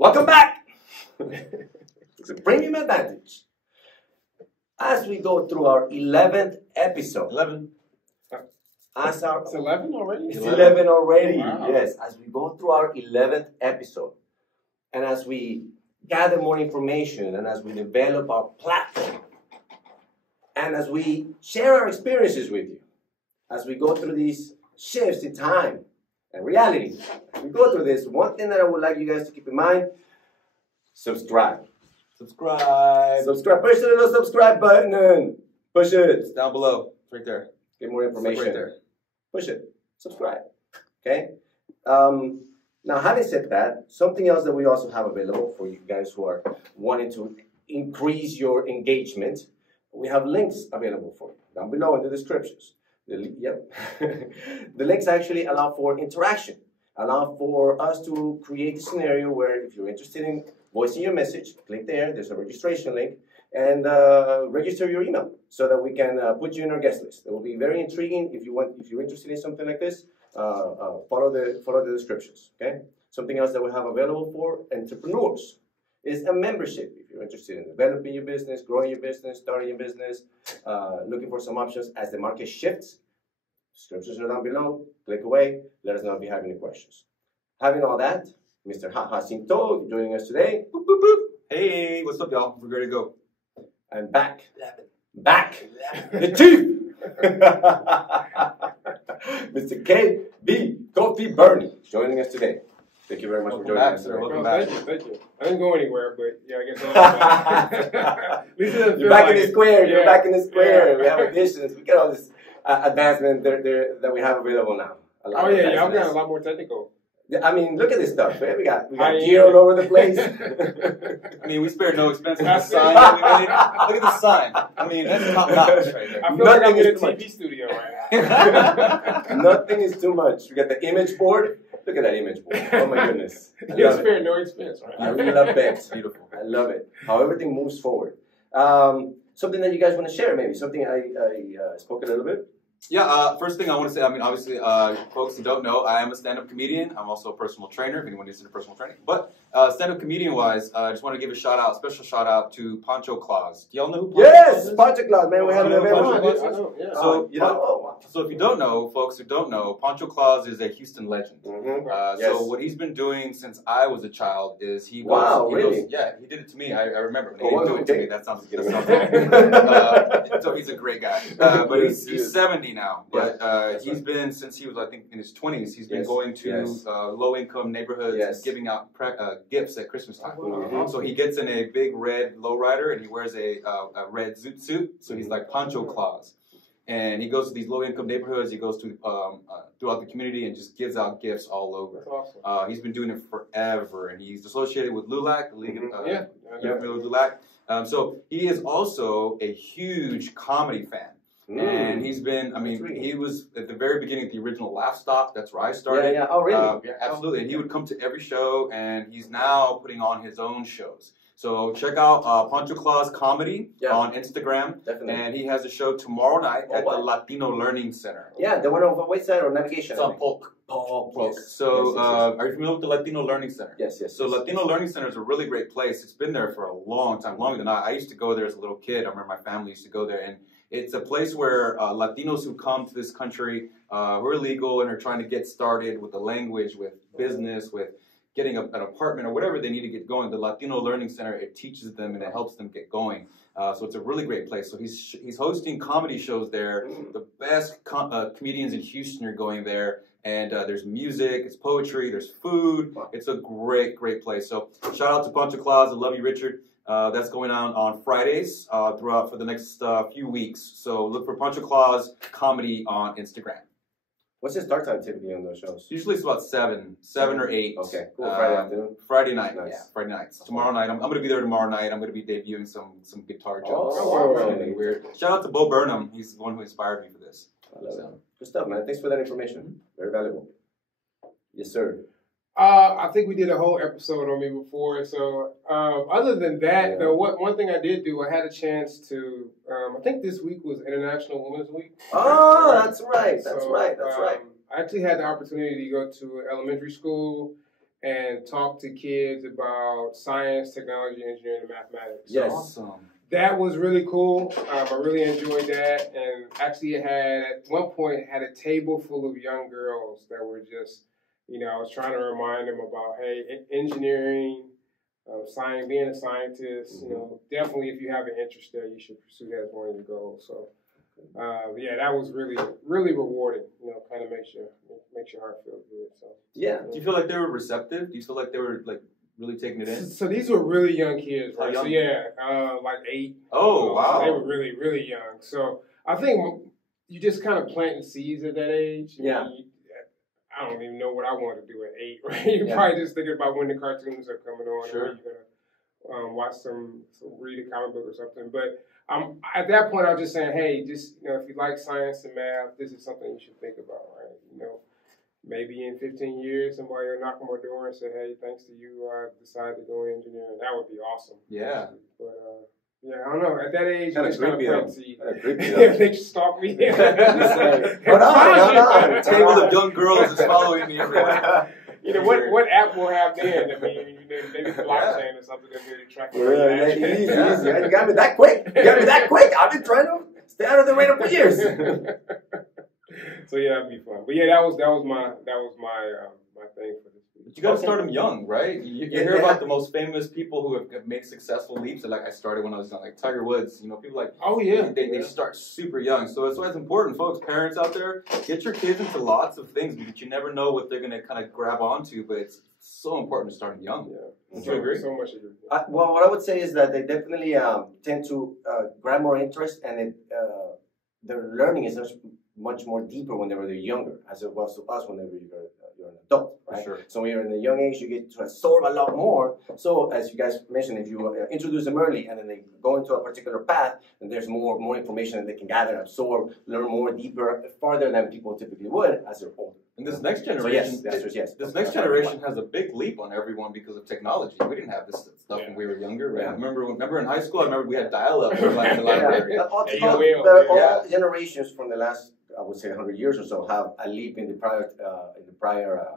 Welcome back. It's a premium advantage. As we go through our 11th episode. 11. As our, It's 11 already? It's 11 already. Wow. Yes. As we go through our 11th episode, and as we gather more information, and as we develop our platform, and as we share our experiences with you, as we go through these shifts in time and reality, as we go through this, one thing that I would like you guys to keep in mind, subscribe. Subscribe. Subscribe. Push the little subscribe button. Push it. It's down below. It's right there. Get more information. Right there. Push it. Subscribe. Okay? Now, having said that, something else that we also have available for you guys who are wanting to increase your engagement, we have links available for you down below in the descriptions. The links actually allow for interaction, allow for us to create a scenario where if you're interested in voicing your message, click there, there's a registration link, and register your email so that we can put you in our guest list. It will be very intriguing. If you're interested in something like this, follow the descriptions. Okay. Something else that we have available for entrepreneurs is a membership. If you're interested in developing your business, growing your business, starting your business, looking for some options as the market shifts, descriptions are down below. Click away. Let us know if you have any questions. Having all that, Mr. Jacinto joining us today. Boop, boop, boop. Hey, what's up, y'all? We're ready to go. And back, the chief, Mr. Kofi Burney, joining us today. Thank you very much for joining us today. Welcome back. Thank you. I didn't go anywhere, but yeah, I guess at least it doesn't You're feel back like in the it. square. You're Yeah. back in the square. Yeah. We have additions. We get all this advancement that we have available now. Oh yeah, y'all got a lot more technical. I mean, look at this stuff, man. We got I gear all over the place. I mean, we spared no expense on the sign. Look at the sign. I mean, that's top notch right there. I feel like I'm in a Nothing is TV studio right now. Nothing is too much. We got the image board. Look at that image board. Oh my goodness. I You love spared it. no expense, right? I really love that. It's beautiful. I love it. How everything moves forward. Something that you guys want to share, maybe. Something I spoke a little bit. Yeah, first thing I want to say, I mean, obviously, folks who don't know, I am a stand-up comedian. I'm also a personal trainer, if anyone needs into personal training. But stand-up comedian-wise, I just want to give a shout-out, special shout-out to Pancho.Claus. Do y'all know who Pancho Yes, is? PanchoClaus, man. We have an You know event. Pancho? I know, yeah. So, You know, oh, wow. So if you don't know, folks who don't know, Pancho.Claus is a Houston legend. Mhm. So Yes. what he's been doing since I was a child is he goes, Wow, he really? goes, yeah, he did it to me. I remember when he Oh, didn't do it to okay. me. That sounds wrong. So he's a great guy. But he's 70 now. But he's been, since he was, I think, in his 20s, he's been going to low-income neighborhoods and giving out gifts at Christmas time. Mhm. So he gets in a big red lowrider and he wears a red zoot suit. So he's like Pancho.Claus. And he goes to these low-income neighborhoods. He goes to throughout the community and just gives out gifts all over. That's awesome. He's been doing it forever, and he's associated with LULAC, the League of Yeah. you're familiar with LULAC. So he is also a huge comedy fan. And he's been, I mean, he was at the very beginning of the original Laugh Stop. That's where I started. Yeah. Oh, really? Yeah, absolutely. And he would come to every show, and he's now putting on his own shows. So check out Pancho.Claus Comedy on Instagram. Definitely. And he has a show tomorrow night at the Latino Learning Center. Yeah, the one on the White Side or Navigation. It's on Polk. Polk. Yes. So are you familiar with the Latino Learning Center? Yes. So Latino Learning Center is a really great place. It's been there for a long time, longer than I used to go there as a little kid. I remember my family used to go there, and it's a place where Latinos who come to this country who are illegal and are trying to get started with the language, with business, with getting an apartment or whatever they need to get going. The Latino Learning Center, it teaches them and it helps them get going. So it's a really great place. So he's hosting comedy shows there. The best comedians in Houston are going there. And there's music, it's poetry, there's food. It's a great, great place. So shout out to Pancho.Claus. I love you, Richard. That's going on Fridays throughout for the next few weeks. So look for Pancho.Claus Comedy on Instagram. What's the start time typically on those shows? Usually it's about 7 or 8. Okay, cool. Friday afternoon? Friday night, Nice. yeah, Friday nights. Tomorrow night, I'm going to be there tomorrow night. I'm going to be debuting some guitar jokes. Oh, It's gonna be weird. Shout out to Bo Burnham. He's the one who inspired me for this. I love it. Good stuff, man. Thanks for that information. Very valuable. Yes, sir. I think we did a whole episode on me before. So other than that, though, one thing I did do, I had a chance to. I think this week was International Women's Week. Oh, that's right. That's So, right. That's right. I actually had the opportunity to go to elementary school and talk to kids about science, technology, engineering, and mathematics. Yes. Awesome. That was really cool. I really enjoyed that, and actually at one point had a table full of young girls that were just, I was trying to remind them about, hey, engineering, science, being a scientist, definitely if you have an interest there, you should pursue that as one of your goals. So, yeah, that was really, really rewarding. Kind of makes your heart feel good. So, yeah. Do you feel like they were receptive? Do you feel like they were like really taking it in? So these were really young kids, right? Young? So yeah, like 8. Oh, wow. So they were really, really young. So I think you just kind of planting seeds at that age. I don't even know what I want to do at 8, right? You're probably just thinking about when the cartoons are coming on. Sure. Or you're gonna watch read a comic book or something. But at that point, I was just saying, hey, just if you like science and math, this is something you should think about, right? Maybe in 15 years, somebody will knock on my door and say, hey, thanks to you, I decided to go engineering. That would be awesome. Yeah. But, yeah, I don't know. At that age, Kind you of just kind of plant seeds. They just stalk me. Hold on. A table of young girls is following me everywhere. What app will have then? I mean, maybe blockchain or something that's really tracking. Easy. You got me that quick. I've been trying to stay out of the radar for years. So yeah, that'd be fun. But yeah, that was my thing for this week. But you got to start them young, right? You hear about the most famous people who have made successful leaps. Like I started when I was young, like Tiger Woods. People like they start super young. So that's why it's important, folks. Parents out there, get your kids into lots of things because you never know what they're gonna kind of grab onto. But it's so important to start them young. Yeah, Would you agree? So much agree. Well, what I would say is that they definitely tend to grab more interest, and their learning is much more deeper when they were younger, as it was to us whenever you're an adult, right? Sure. So when you're in a young age, you get to absorb a lot more. So as you guys mentioned, if you introduce them early and then they go into a particular path, then there's more information that they can gather, absorb, learn more deeper, farther than people typically would as they're older. And this next generation, this next generation has a big leap on everyone because of technology. We didn't have this stuff when we were younger. Right? Yeah. Remember in high school, I remember we had dial-up in the library. All generations from the last, I would say, 100 years or so have a leap in the prior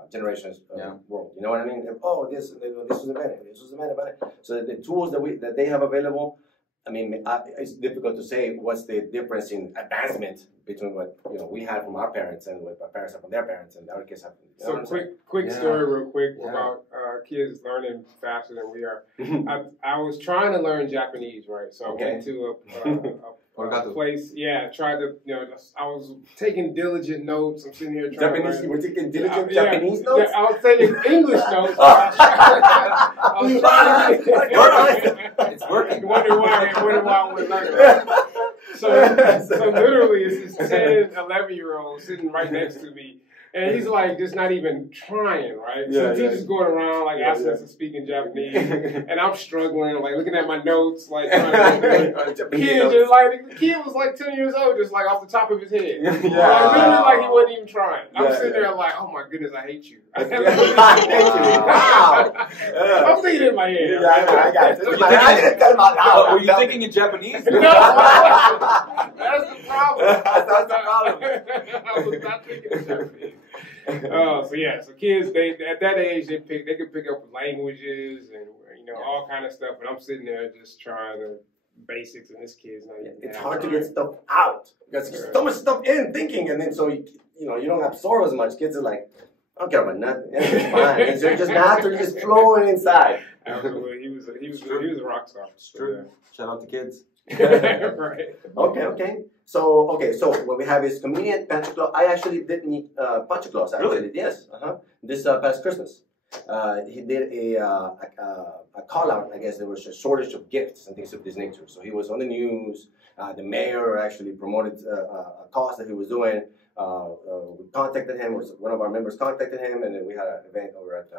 generations world. You know what I mean? Oh, this was invented. This was invented. So the tools that they have available. I mean, it's difficult to say what's the difference in advancement between what we had from our parents and what our parents have from their parents and our kids have. So quick story, real quick about kids learning faster than we are. I was trying to learn Japanese, right? So I went to a place. Yeah, tried to. I was taking diligent notes. I'm sitting here trying to learn. You were taking diligent Japanese notes? Yeah, I was taking English notes. I was trying to it's working. Wonder why I was learning. So literally, it's this 10, 11-year-old sitting right next to me. And he's like just not even trying, right? So the teacher's going around like asking us to speak in Japanese, and I'm struggling, like looking at my notes, like trying to the kid was like 10 years old, just like off the top of his head. Literally like he wasn't even trying. I'm sitting there like, oh my goodness, I hate you. Wow. I'm thinking in my head. I got it. I didn't tell him out loud. Were you thinking in Japanese? No, that's the problem. That's the problem. I was not thinking in Japanese. So kids, at that age they can pick up languages and all kind of stuff, and I'm sitting there just trying to basics, and this kid's not even. It's hard to get stuff out because there's so much stuff in thinking, and then so you don't absorb as much. Kids are like, I don't care about nothing. It's fine. And they're just naturally just flowing inside. Absolutely, he was a rock star. It's true. Shout out to kids. Right. Okay. So what we have is comedian Pancho Claus. I actually did meet Pancho Claus. Really? Yes. This past Christmas, he did a call out. I guess there was a shortage of gifts and things of this nature. So he was on the news. The mayor actually promoted a cause that he was doing. We contacted him. One of our members contacted him, and then we had an event over at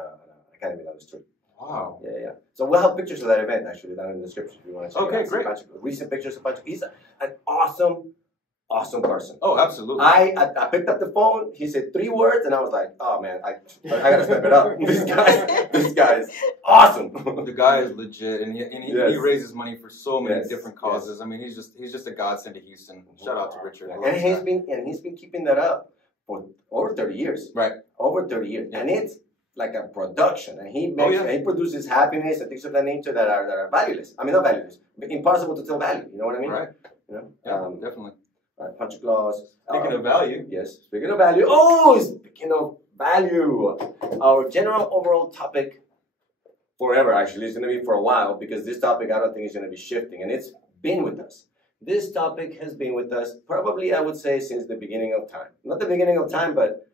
Academy down the street. Wow. Yeah. So we'll have pictures of that event actually down in the description if you want to check it out. Okay, great. Recent pictures of Pancho. He's an awesome person. Oh, absolutely. I picked up the phone. He said 3 words, and I was like, oh man, I gotta step it up. This guy is awesome. The guy is legit, and he raises money for so many different causes. I mean, he's just a godsend to Houston. Shout out to Richard. And he's been keeping that up for over 30 years. Right. Over 30 years, and it's like a production, and he makes, and he produces happiness and things of that nature that are valueless. I mean, not valueless, but impossible to tell value. You know what I mean? Right. You know? Definitely. All right, PanchoClaus. Speaking of value. Yes, speaking of value. Oh, speaking of value. Our general overall topic forever, actually, it's going to be for a while, because this topic I don't think is going to be shifting, and it's been with us. This topic has been with us probably, I would say, since the beginning of time. Not the beginning of time, but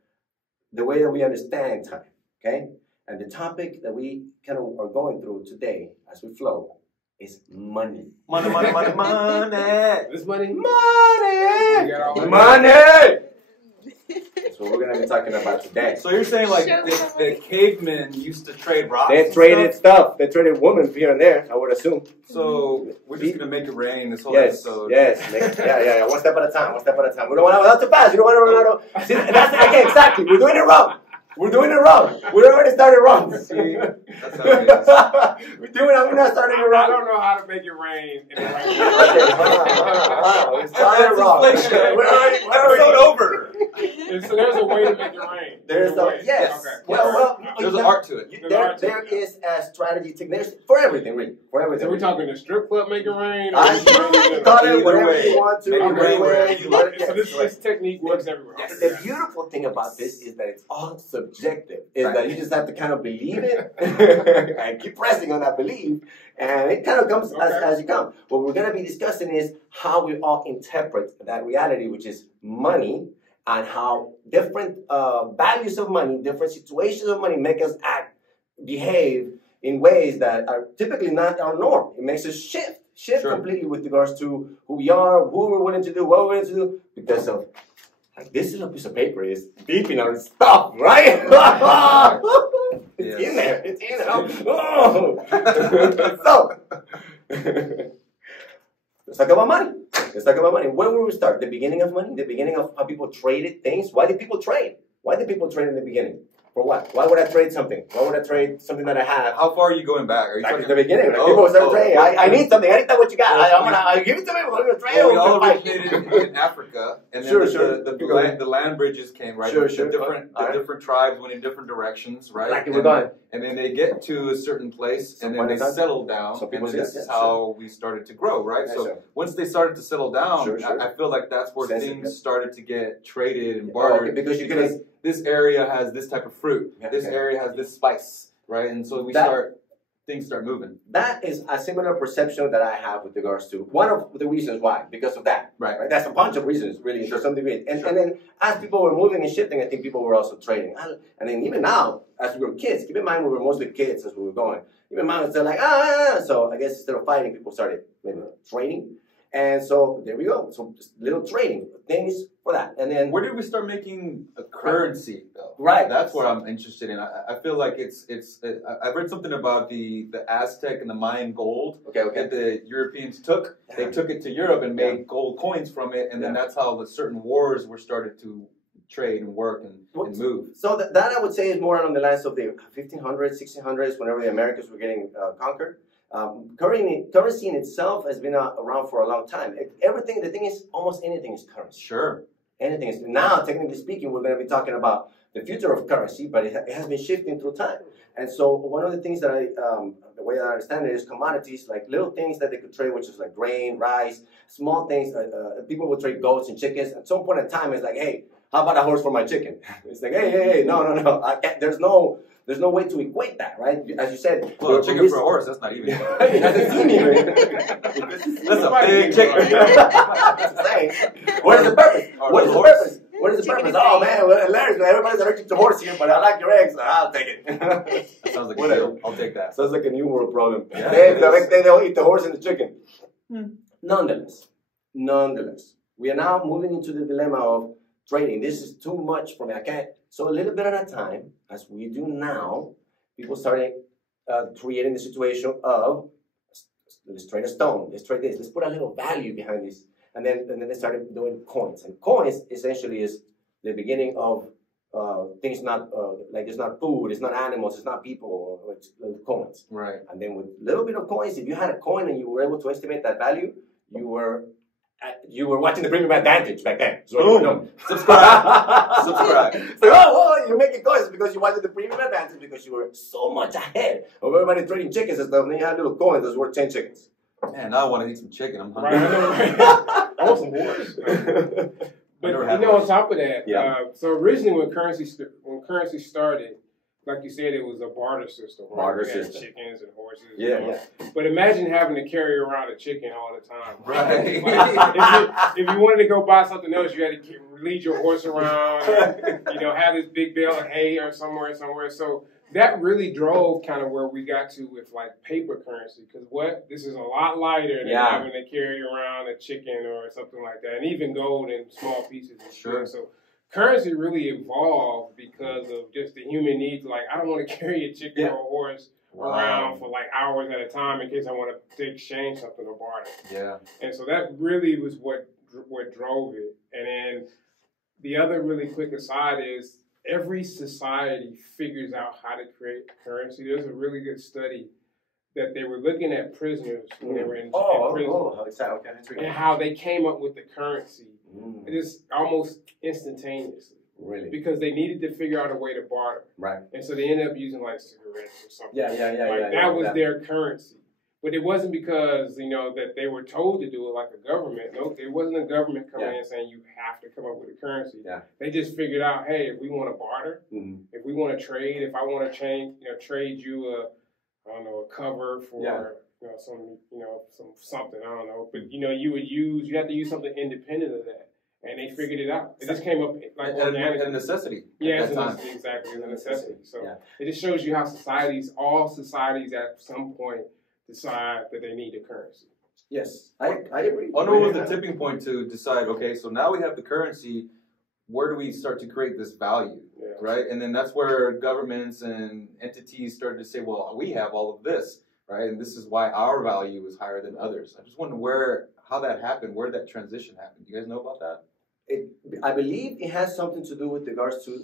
the way that we understand time, okay? And the topic that we kind of are going through today as we flow is money. Money, money, money, money. This money? Money! Money! That's what we're going to be talking about today. So you're saying like the cavemen used to trade rocks? They traded stuff. They traded women here and there, I would assume. So we're just going to make it rain this whole Yes, episode. yes. Yeah. One step at a time. One step at a time. We don't want to go too fast. You don't want to. See, that's again exactly. We're doing it wrong. We're doing it wrong. We already started wrong. See, that's how it is. We're not starting it wrong. I don't know how to make it rain in the right way. We started wrong. We're going over. So there's a way to make it rain. There's a way. Yes. Okay. Well, there's an art to it. There is a strategy technique for everything, really. For everything. So we're talking the strip club make it rain? I thought it whatever you want to. Make it rain wherever you want. So this technique works everywhere. The beautiful thing about this is that it's all subjective. Is that you just have to kind of believe it and keep pressing on that belief, and it kind of comes as you come. What we're going to be discussing is how we all interpret that reality, which is money, and how different values of money, different situations of money make us act, behave in ways that are typically not our norm. It makes us shift completely with regards to who we are, who we're willing to do, what we're willing to do, because of like this little piece of paper is deep in our stuff, right? It's in there. It's in there. Oh. So, let's talk about money. Let's talk about money. Where will we start? The beginning of money? The beginning of how people traded things? Why did people trade? Why did people trade in the beginning? For what? Why would I trade something? Why would I trade something that I have? How far are you going back? Are you Back talking to the beginning. People start trading. I need something. I need that what you got. I'll give it to me. We're going to trade. Well, we all originated in Africa, and then the land bridges came, right? Sure. The different tribes went in different directions, right? Like we're going. And then they get to a certain place, and then they settle down, and this is how we started to grow, right? So once they started to settle down, I feel like that's where things started to get traded and bartered. Because this area has this type of fruit, this area has this spice, right? And so things start moving. That is a similar perception that I have with regards to one of the reasons why, because of that. Right. That's a bunch of reasons, really, to some degree. And then as people were moving and shifting, I think people were also trading. And then even now, as we were kids, keep in mind we were mostly kids as we were going. Even in mind, they're like, So I guess instead of fighting, people started maybe trading. And so there we go. So just little trading, things for that. And then where did we start making a currency though? Right. That's what I'm interested in. I feel like I've read something about the Aztec and the Mayan gold that the Europeans took. They took it to Europe and made gold coins from it, and then that's how the certain wars were started to trade and work and move. So that I would say is more along the lines of the 1500s, 1600s, whenever the Americans were getting conquered. Currency in itself has been around for a long time. The thing is, almost anything is currency. Sure. Anything is. Now, technically speaking, we're going to be talking about the future of currency, but it has been shifting through time. And so one of the things that the way I understand it is commodities, like little things that they could trade, which is like grain, rice, small things. People would trade goats and chickens. At some point in time, it's like, hey, how about a horse for my chicken? It's like, hey, no. There's no way to equate that, right? As you said. Well, a chicken for a horse, that's not even. That's a big chicken. What is the purpose? What is the purpose? Oh, man, well, hilarious. Everybody's allergic to horse here, but I like your eggs. I'll take it. That sounds like a deal. I'll take that. Sounds like a new world problem. Yeah, they'll eat the horse and the chicken. Nonetheless, we are now moving into the dilemma of trading. This is too much for me. I can't. So a little bit at a time, as we do now, people started creating the situation of let's trade a stone, let's trade this, let's put a little value behind this, and then they started doing coins. And coins essentially is the beginning of things not like it's not food, it's not animals, it's not people, it's coins. Right. And then with a little bit of coins, if you had a coin and you were able to estimate that value, you were you were watching the Premium Advantage back then. So Boom. Subscribe. Subscribe. So, oh, you're making coins because you wanted the Premium Advantage because you were so much ahead of everybody trading chickens and stuff. And then you had little coins that's worth 10 chickens. Man, now I want to eat some chicken. I'm hungry. Right, I want some horse. But on top of that, so originally when currency started, like you said, it was a barter system. Right? Barter system. Chickens and horses. Yeah. But imagine having to carry around a chicken all the time. Right. Like, if you wanted to go buy something else, you had to lead your horse around. Have this big bale of hay or somewhere. So that really drove kind of where we got to with like paper currency. Because this is a lot lighter than having to carry around a chicken or something like that, and even gold in small pieces. And sure. So currency really evolved because of just the human needs. Like, I don't want to carry a chicken or a horse around for like hours at a time in case I want to exchange something or barter. Yeah. And so that really was what drove it. And then the other really quick aside is every society figures out how to create currency. There's a really good study that they were looking at prisoners when they were in prison. How exciting. And how they came up with the currency. Just almost instantaneously. Really? Because they needed to figure out a way to barter. Right. And so they ended up using like cigarettes or something. That was their currency. But it wasn't because, that they were told to do it like a government. No, it wasn't a government coming in saying you have to come up with a currency. Yeah. They just figured out, hey, if we want to barter, if we want to trade, if I want to trade you a cover for something, I don't know. But you have to use something independent of that. And they figured it out. It just came up like organically. A necessity. Yeah, it's a necessity. So it just shows you how all societies at some point decide that they need a currency. Yes, I agree. Oh, no, it was the tipping point to decide, okay, so now we have the currency, where do we start to create this value, right? And then that's where governments and entities started to say, well, we have all of this, right? And this is why our value is higher than others. I just wonder how that happened, where that transition happened. Do you guys know about that? I believe it has something to do with regards to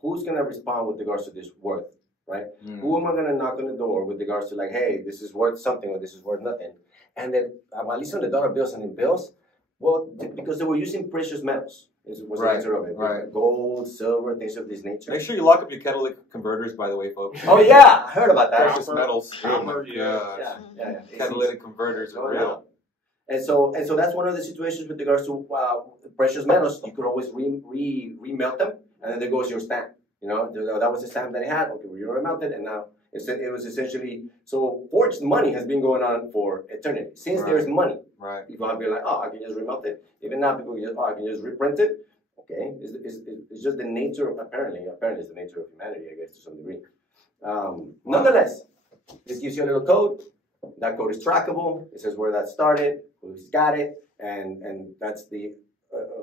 who's going to respond with regards to this worth, right? Who am I going to knock on the door with regards to like, hey, this is worth something or this is worth nothing? And then, at least on the dollar bills and in bills, well, because they were using precious metals. Was the nature of it. Right. Gold, silver, things of this nature. Make sure you lock up your catalytic converters, by the way, folks. Oh, yeah. I heard about that. Precious metals. Copper, Yeah. Catalytic converters are real. And so that's one of the situations with regards to precious metals. You could always remelt them, and then there goes your stamp. That was the stamp that it had. Okay, well, you remelted, and now it was essentially, so forged money has been going on for eternity. Since there's money, people have been like, I can just remelt it. Even now, people just, I can just reprint it. Okay, it's just the nature of, apparently it's the nature of humanity, I guess, to some degree. Nonetheless, this gives you a little code. That code is trackable. It says where that started, who's got it, and that's the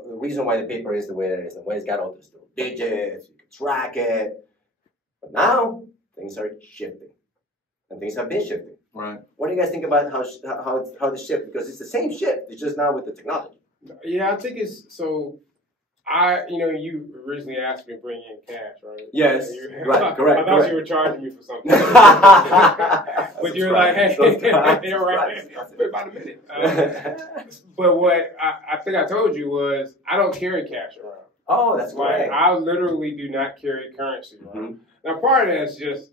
reason why the paper is the way that it is, and why it's got all these little digits. You can track it. But now things are shifting, and things have been shifting. Right. What do you guys think about how the shift? Because it's the same shift. It's just now with the technology. Yeah, I think it's so. You originally asked me to bring in cash, right? Yes, right, correct. I thought you were charging me for something. But you're like, hey, you're right. About a minute. But what I think I told you was, I don't carry cash around. Oh, that's right. I literally do not carry currency around. Now, part of that's just,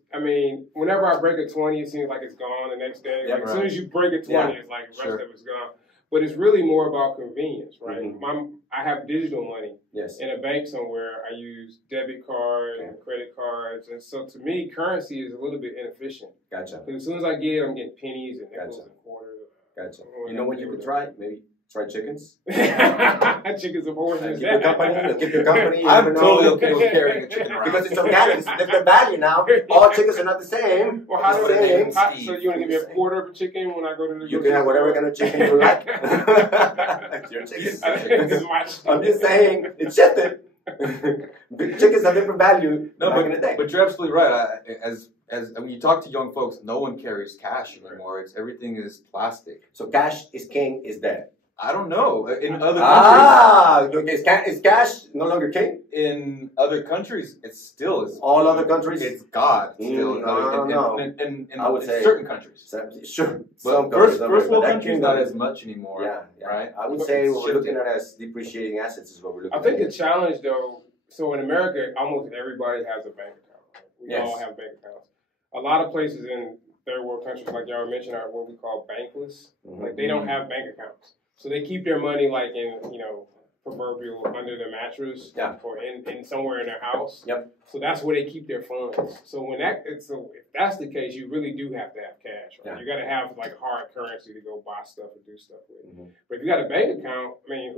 whenever I break a 20, it seems like it's gone the next day. As soon as you break a 20, it's like the rest of it's gone. But it's really more about convenience, right? I have digital money in a bank somewhere. I use debit cards and credit cards. And so to me, currency is a little bit inefficient. Gotcha. Because as soon as I get it, I'm getting pennies and nickels and quarters. Gotcha. You know what you could try? Maybe try chickens. Chickens of horses. Keep your company. I'm totally okay with carrying a chicken around. Because it's organic. It's different value now. All chickens are not the same. Well, how do they? So you want to give me a quarter of a chicken when I go to the? You can have whatever kind of chicken you like. Your chicken. I'm just saying, it's shifted. Chickens have different value. But you're absolutely right. As when you talk to young folks, no one carries cash anymore. Everything is plastic. So cash is king is dead. I don't know. In other countries, is cash no longer king? in other countries, it still is. All other countries? It's God. Still. No. In I would say certain countries. Sure. But first world countries, not as much anymore. Yeah. Right? I would say what we're looking at as depreciating assets is what we're looking at. I think the challenge, though, so in America, almost everybody has a bank account. We all have bank accounts. A lot of places in third world countries, like y'all mentioned, are what we call bankless. Like they don't have bank accounts, so they keep their money like in proverbial under their mattress or in somewhere in their house. So that's where they keep their funds. So if that's the case, you really do have to have cash. Right? You got to have like hard currency to go buy stuff and do stuff with. But if you got a bank account, I mean,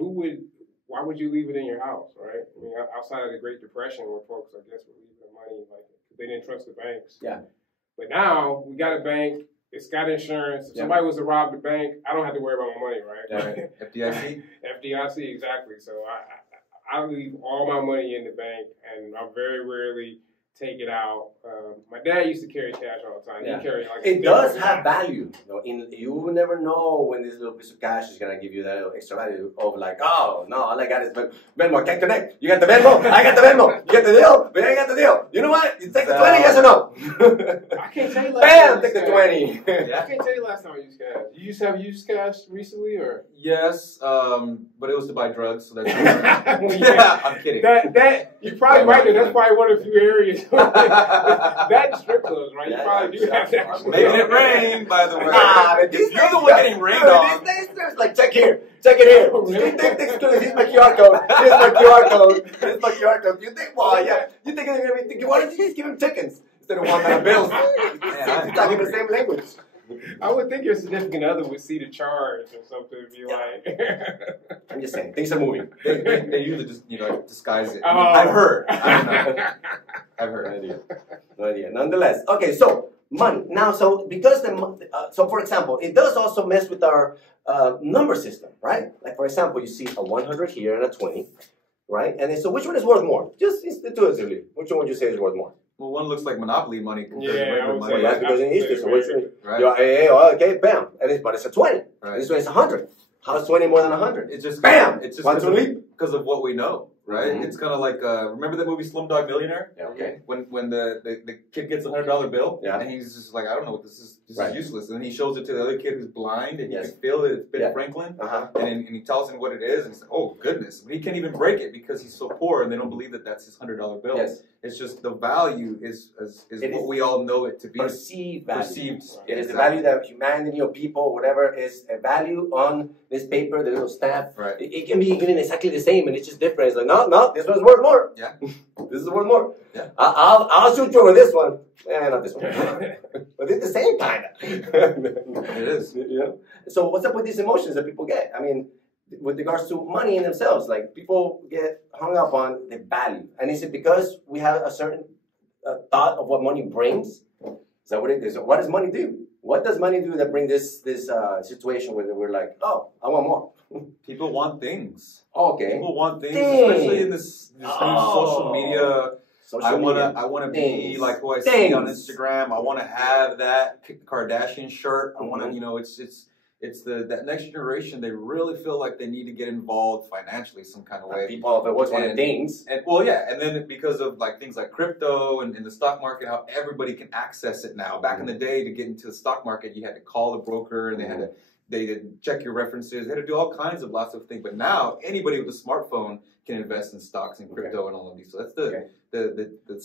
why would you leave it in your house, right? I mean, outside of the Great Depression, where folks, I guess, were leaving their money like they didn't trust the banks. But now we got a bank. It's got insurance. If somebody was to rob the bank, I don't have to worry about my money, right? FDIC? FDIC, exactly. So I leave all my money in the bank, and I very rarely take it out. My dad used to carry cash all the time. He carried like it does have value. You never know when this little piece of cash is gonna give you that little extra value of like, oh no, all I got is Venmo. I can't connect. You got the Venmo. I got the Venmo. You get the deal. But I got the deal. You know what? You take the 20, yes or no? I can't tell you. Bam! Take the 20. I can't tell you last time I used cash. You have used cash recently, or? Yes, but it was to buy drugs. So that's I'm kidding. That you're probably right there. That's probably one of the few areas. That strip clubs, right? You probably do have that. Making it rain, by the way. But you're the one getting rained on. These days, like, check it here. Here's my QR code. Here's my QR code. You think, well, yeah. You think they're going to be, why don't you just give them tickets instead of $1 bills? You're talking the same language. I would think your significant other would see the charge or something and be like. I'm just saying, things are moving. They usually just, disguise it. I've heard. I've heard. No idea. Nonetheless, okay, so money. Now, so because so for example, it does also mess with our number system, right? Like, for example, you see a 100 here and a 20, right? And then, so which one is worth more? Just intuitively, which one would you say is worth more? Well, one looks like Monopoly money compared to regular money. Well, that's because in Easter, so which one? Right. Okay, bam. But it's a 20. Right. This one is 100. How's 20 more than 100? It's just bam. It's just because of what we know, right? It's kind of like remember that movie Slumdog Millionaire? Yeah, okay. When the kid gets a $100 bill, and he's just like, I don't know what this is. This is useless. And then he shows it to the other kid who's blind, and he can feel that it's Ben Franklin, and he tells him what it is, and he's like, oh goodness, but he can't even break it because he's so poor, and they don't believe that that's his $100 bill. Yes. It's just the value is what we all know it to be. Perceived value. Perceived. It is the value that humanity or people, whatever, is a value on this paper, the little stamp. Right. It can be even exactly the same, and it's just different. It's like, no, this one's worth more. Yeah. This is worth more. Yeah. I'll shoot you over this one. Not this one. But it's the same kind of. It is. Yeah. So what's up with these emotions that people get? I mean, with regards to money in themselves, like people get hung up on the value. And is it because we have a certain thought of what money brings? Is that what it is? What does money do? What does money do that bring this situation where we're like, oh, I want more? People want things. Okay. People want things, especially in this new social media. I wanna be like who I see on Instagram. I wanna have that Kardashian shirt. I wanna, it's that next generation. They really feel like they need to get involved financially some kind of way. People have always wanted things. And then because of like things like crypto and the stock market, how everybody can access it now. Back in the day, to get into the stock market, you had to call a broker and they had to check your references. They had to do all kinds of lots of things. But now anybody with a smartphone can invest in stocks and crypto and all of these. So that's the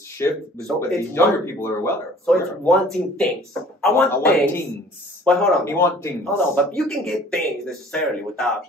shift. So but these younger people are aware. So it's wanting things. I want things. But hold on. You want things. Hold on. But you can get things necessarily without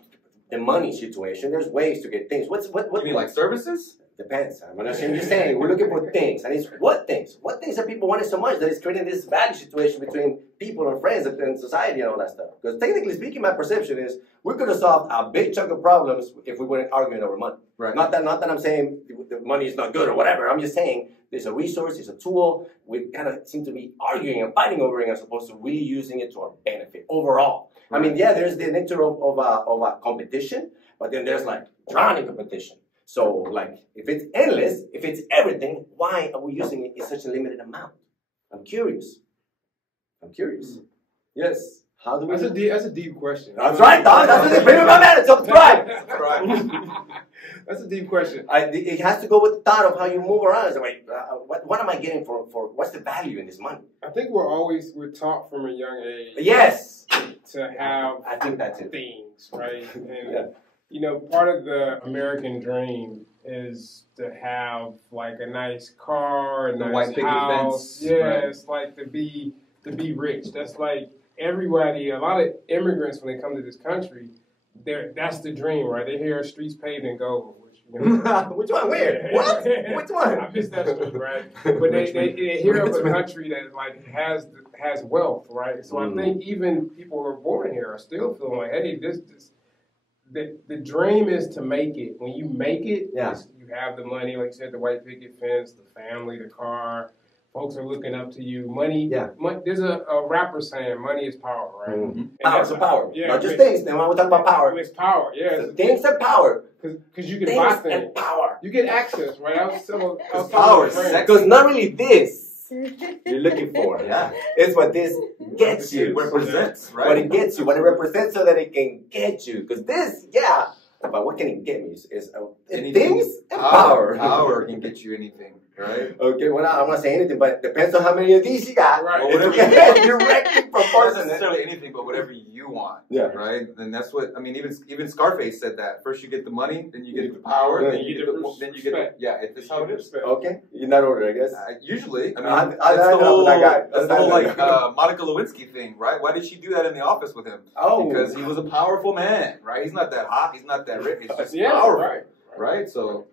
the money situation. There's ways to get things. What you mean like services? Depends. I'm not just saying. We're looking for things. And it's what things? What things that people wanted so much that it's creating this value situation between people and friends and society and all that stuff. Because technically speaking, my perception is we could have solved a big chunk of problems if we weren't arguing over money. Right. Not that I'm saying the money is not good or whatever. I'm just saying there's a resource, it's a tool. We kind of seem to be arguing and fighting over it as opposed to really using it to our benefit overall. Right. I mean, yeah, there's the nature of a competition, but then there's like drowning competition. So, like, if it's endless, if it's everything, why are we using it in such a limited amount? I'm curious. Yes. How do we? That's a deep question. That's right, dog. That's what they bring my man. Subscribe. That's a deep question. It has to go with the thought of how you move around. So, wait, what am I getting for? What's the value in this money? I think we're taught from a young age. Yes. To have I think that's it. Things, right? And you know, part of the American dream is to have like a nice car, a nice house. Yes, like to be rich. That's like everybody. A lot of immigrants when they come to this country, that's the dream, right? They hear streets paved in gold. Which one? Where? What? Which one? I missed that story, right? But they hear of a country that like has wealth, right? So I think even people who are born here are still feeling like, hey, the dream is to make it. When you make it, you have the money, like you said, the white picket fence, the family, the car. Folks are looking up to you. Money. There's a rapper saying, "Money is power," right? Mm-hmm. Power's power. Yeah, not just things. Then when we talk about power, it's power. Yeah, so things are power. Because you can buy things. And power. You get access, right? I was power. Because not really this you're looking for. Yeah, it's what this gets you. What it represents, right? What it gets you. What it represents, so that it can get you. Because this, but what can it get me? Is things and power. Power can get you anything. Right. Okay. Well, I don't want to say anything, but it depends on how many of these you got. Right. Or whatever. Directly proportionate. Not necessarily anything, but whatever you want. Yeah. Right. And that's what I mean. Even Scarface said that. First you get the money, then you get the power, then you get it's how it is. Okay. In that order, I guess. Usually, I mean, that's the whole like Monica Lewinsky thing, right? Why did she do that in The Office with him? Oh, because he was a powerful man, right? He's not that hot. He's not that rich. It's just powerful, right? So.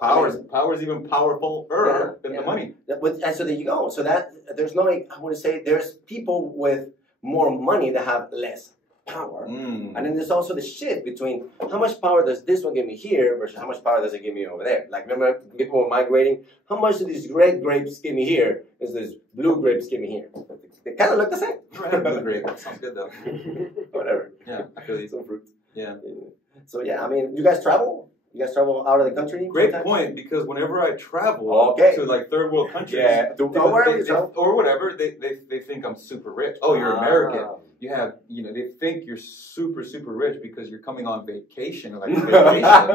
Power is even powerfuler than the money. And so there you go. So that there's no, I want to say there's people with more money that have less power. And then there's also the shift between how much power does this one give me here versus how much power does it give me over there. Like remember people were migrating, how much do these red grapes give me here is this blue grapes give me here. They kind of look the same. Blue grape. That sounds good though. Whatever. Yeah, I feel you. Some fruits. Yeah. So yeah, I mean, you guys travel? You guys travel out of the country? Great point, because whenever I travel to like third world countries, or whatever, they think I'm super rich. Oh, you're American. You have, they think you're super, super rich because you're coming on vacation. Like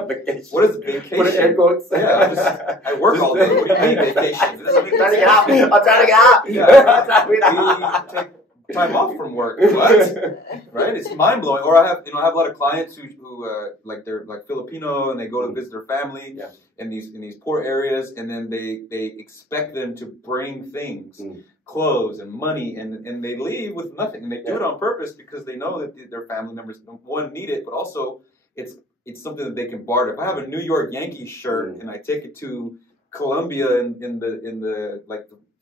vacation. What is vacation? Put it in air quotes. Yeah, I work all day. What do you mean vacation? I'm trying to get out. I'm trying to get out. Yeah, take time off from work. What? Right? It's mind blowing. Or I have a lot of clients who like they're like Filipino and they go to visit their family in these poor areas, and then they expect them to bring things, clothes and money, and they leave with nothing, and they do it on purpose because they know that their family members need it, but also it's something that they can barter. If I have a New York Yankees shirt and I take it to Colombia in the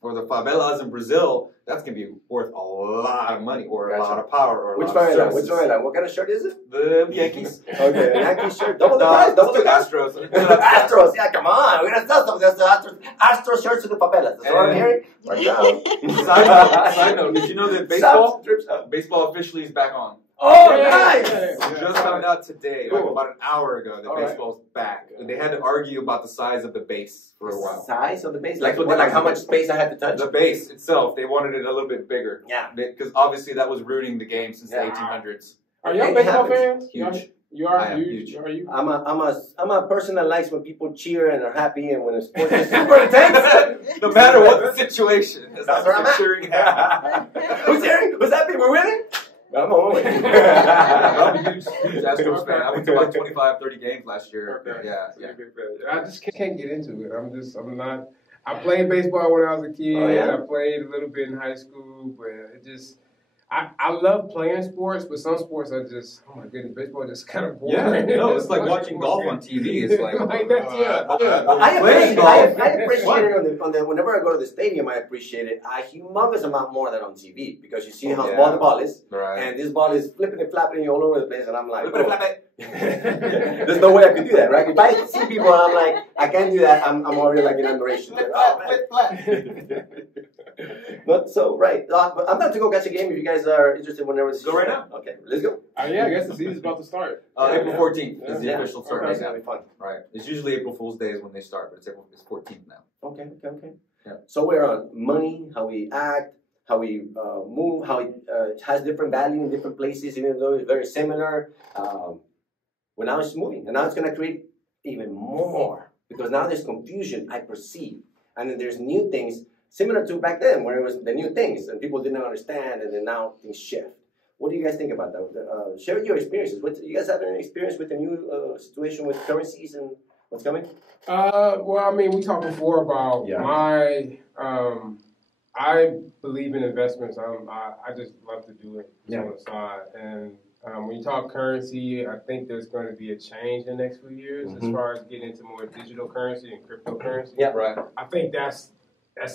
or the favelas in Brazil, that's going to be worth a lot of money or a lot of power. Or Which one? What kind of shirt is it? The Yankees. Okay, the Yankees shirt. Double the price. Double the Astros. Astros. Yeah, come on. We're going to sell some of the Astros shirts to the favelas. That's what I'm hearing. Side note, did you know that baseball officially is back on? Oh, nice! Just found out today, like about an hour ago, that baseball's back. They had to argue about the size of the base for a while. Size of the base? Like how much space I had to touch? The base itself, they wanted it a little bit bigger. Yeah. Because obviously that was ruining the game since the 1800s. Are y'all baseball fans? Huge. You are huge. Are you? I'm a person that likes when people cheer and are happy, and when the sport is super intense. No matter what the situation. That's where I'm at. Cheering. Who's cheering? Who's happy? We're winning? I'm on. I'm a huge Astros fan. I went to about 25, 30 games last year. Okay. Yeah. I just can't get into it. I'm not. I played baseball when I was a kid. I played a little bit in high school, but it just. I love playing sports, but some sports are just, oh my goodness, baseball is just kind of boring. Yeah, no, it's like watching golf on TV. It's like, I appreciate it on the whenever I go to the stadium, I appreciate it a humongous amount more than on TV, because you see how small the ball is, and this ball is flipping and flapping all over the place, and I'm like, flip it, flap it. There's no way I could do that, right? If I see people and I'm like, I can't do that, I'm already like in admiration. But so, right. But I'm about to go catch a game if you guys are interested whenever this go right now. Okay, let's go. Yeah, I guess the season's about to start. April 14th is the official start. It's going to be fun. Right. It's usually April Fool's Day is when they start, but it's 14th now. Okay. Yeah. So we're on money, how we act, move, how it has different value in different places, even though it's very similar. Well, now it's moving, and now it's going to create even more, because now there's confusion, I perceive, and then there's new things, similar to back then, where it was the new things, and people didn't understand, and then now things shift. What do you guys think about that? Share your experiences. You guys have any experience with the new situation with currencies and what's coming? Well, I mean, we talked before about my. I believe in investments. I just love to do it on the side. And when you talk currency, I think there's going to be a change in the next few years as far as getting into more digital currency and cryptocurrency. Yeah, right. I think that's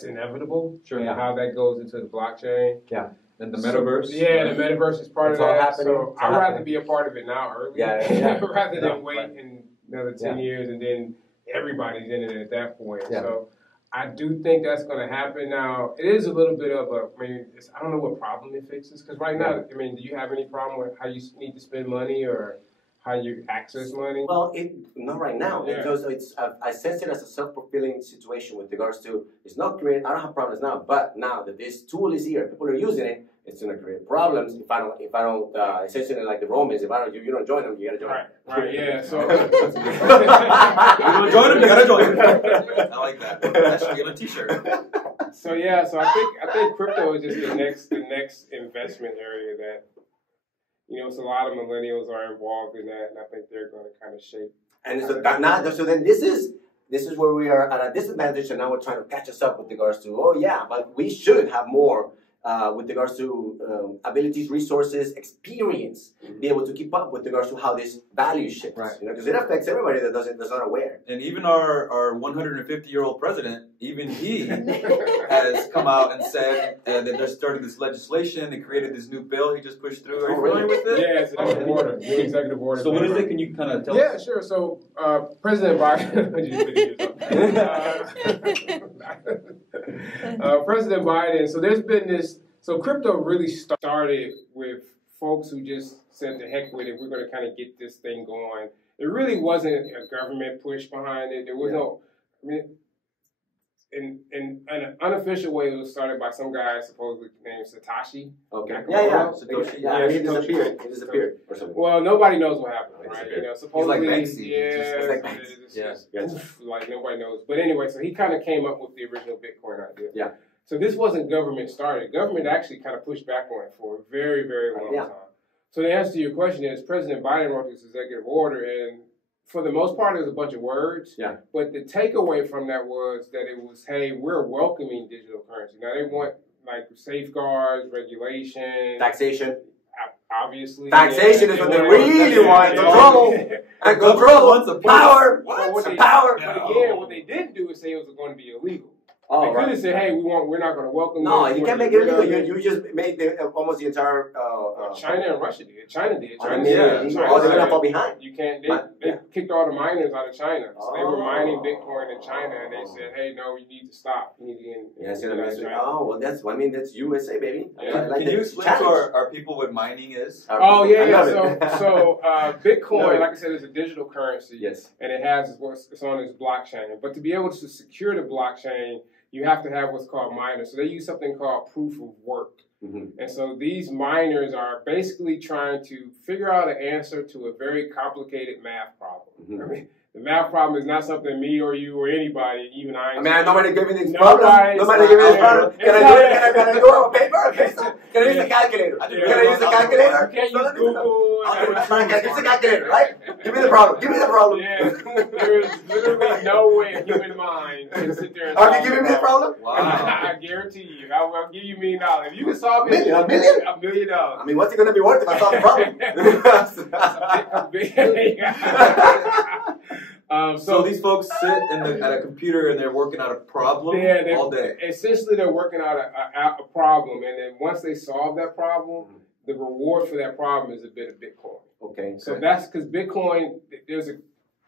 inevitable. Sure. And how that goes into the blockchain. Yeah. And the metaverse. The metaverse is part of that. Happening. So I'd rather be a part of it now early. Rather than wait in another 10 years and then everybody's in it at that point. Yeah. So I do think that's going to happen. Now, it is a little bit of a, I don't know what problem it fixes. Because right now, do you have any problem with how you need to spend money or how you access money? Well, not right now, because I sense it as a self-fulfilling situation with regards to, it's not creating, I don't have problems now, but now that this tool is here, people are using it, it's going to create problems if I don't essentially like the Romans, if you don't join them, you got to join them. Right, yeah, so. You don't join them, you got to join them. I like that. That should be on a t-shirt. So I think crypto is just the next investment area that, it's a lot of millennials are involved in that, and I think they're going to kind of shape. And so then this is where we are at a disadvantage, and now we're trying to catch us up with regards to, but we should have more with regards to abilities, resources, experience, be able to keep up with regards to how this value shifts. Right. Because it affects everybody that's not aware. And even our 150-year-old president, even he has come out and said that they're starting this legislation. They created this new bill he just pushed through. Are you familiar with it? Yeah, it's an order, new executive order. So what is it? Can you kind of tell us? Yeah, sure. So President Biden, President Biden. So there's been this. So crypto really started with folks who just said, "The heck with it. We're going to kind of get this thing going." It really wasn't a government push behind it. There was no. In an unofficial way, it was started by some guy supposedly named Satoshi. Okay. Satoshi. He disappeared. Or something. Well, nobody knows what happened, right? Supposedly, like nobody knows. But anyway, so he kind of came up with the original Bitcoin idea. Yeah. So this wasn't government started. Government actually kind of pushed back on it for a very, very long time. So the answer to your question is President Biden wrote this executive order, and for the most part, it was a bunch of words. Yeah. But the takeaway from that was that it was, hey, we're welcoming digital currency. Now, they want, like, safeguards, regulation. Taxation. Obviously. Taxation is what they really want. Control. And control. Power. Power. But again, what they didn't do is say it was going to be illegal. Oh, they could have said, hey, we're not going to welcome No, you can't make it illegal. You just made almost the entire... China and Russia did. China did. They're going to fall behind. You can't... They kicked all the miners out of China. So they were mining Bitcoin in China, and they said, hey, no, you need to stop. You need to get that's USA, baby. Yeah. Can you explain to our people what mining is? So Bitcoin, like I said, is a digital currency. Yes. And it's on its blockchain. But to be able to secure the blockchain, you have to have what's called miners. So they use something called proof of work. And so these miners are basically trying to figure out an answer to a very complicated math problem. I mean, the math problem is not something me or you or anybody, even Einstein. Nobody gave me this problem. Nobody gave me this problem. Can I do it on paper? Can I use the calculator? Can I use the calculator? You can't use Google. I can use the calculator, right? Give me the problem. Give me the problem. Yeah, there is literally no way a human mind can sit there and solve Are you giving me the problem? Wow. I guarantee you. I'll give you $1 million. If you can solve it, $1 million? $1 million. I mean, what's it going to be worth if I solve the problem? So these folks sit at a computer and they're working out a problem all day. Essentially, they're working out a problem, and then once they solve that problem, the reward for that problem is a bit of Bitcoin. Okay. So that's because Bitcoin,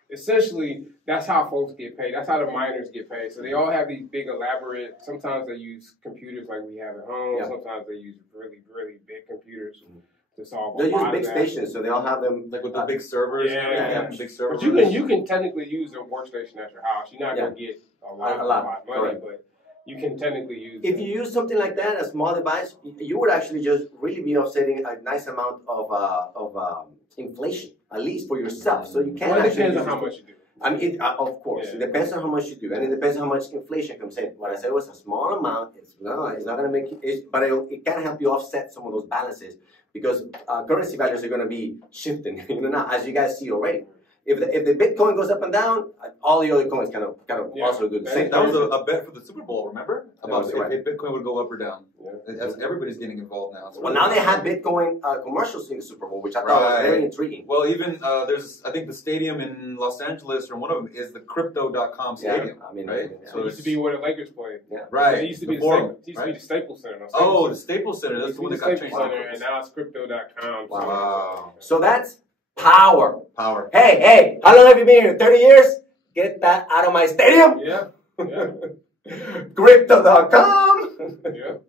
essentially, that's how folks get paid. That's how the miners get paid. So they all have these big, elaborate, sometimes they use computers like we have at home. Yeah. Sometimes they use really, really big computers to solve They use big stations, so they all have them. Like with the big servers. Yeah. Big servers. But you can technically use a workstation at your house. You're not going to get a lot of money, but you can technically use. If you use something like that, a small device, you would actually just really be offsetting a nice amount of inflation, at least for yourself. So you can. Well, it depends on how much you do. I mean, of course, it depends on how much you do, and it depends on how much inflation comes in. What I said was a small amount. It's not going to make it, but it can help you offset some of those balances because currency values are going to be shifting. Now, as you guys see already. If the Bitcoin goes up and down, all the other coins kind of also do the same. That was a bet for the Super Bowl, remember? About if Bitcoin would go up or down. Yeah. Everybody's getting involved now. Well, now they had Bitcoin commercials in the Super Bowl, which I thought was very intriguing. Well, even there's, I think the stadium in Los Angeles, or one of them, is the Crypto.com stadium. I mean, right? So it used to be where the Lakers played. Yeah. Right. So it used to be the Staples Center. Oh, the Staples Center. That's the one that got changed. And now it's Crypto.com. Wow. So that's power. Power. Hey, how long have you been here? 30 years? Get that out of my stadium. Yeah. Crypto.com. Yeah.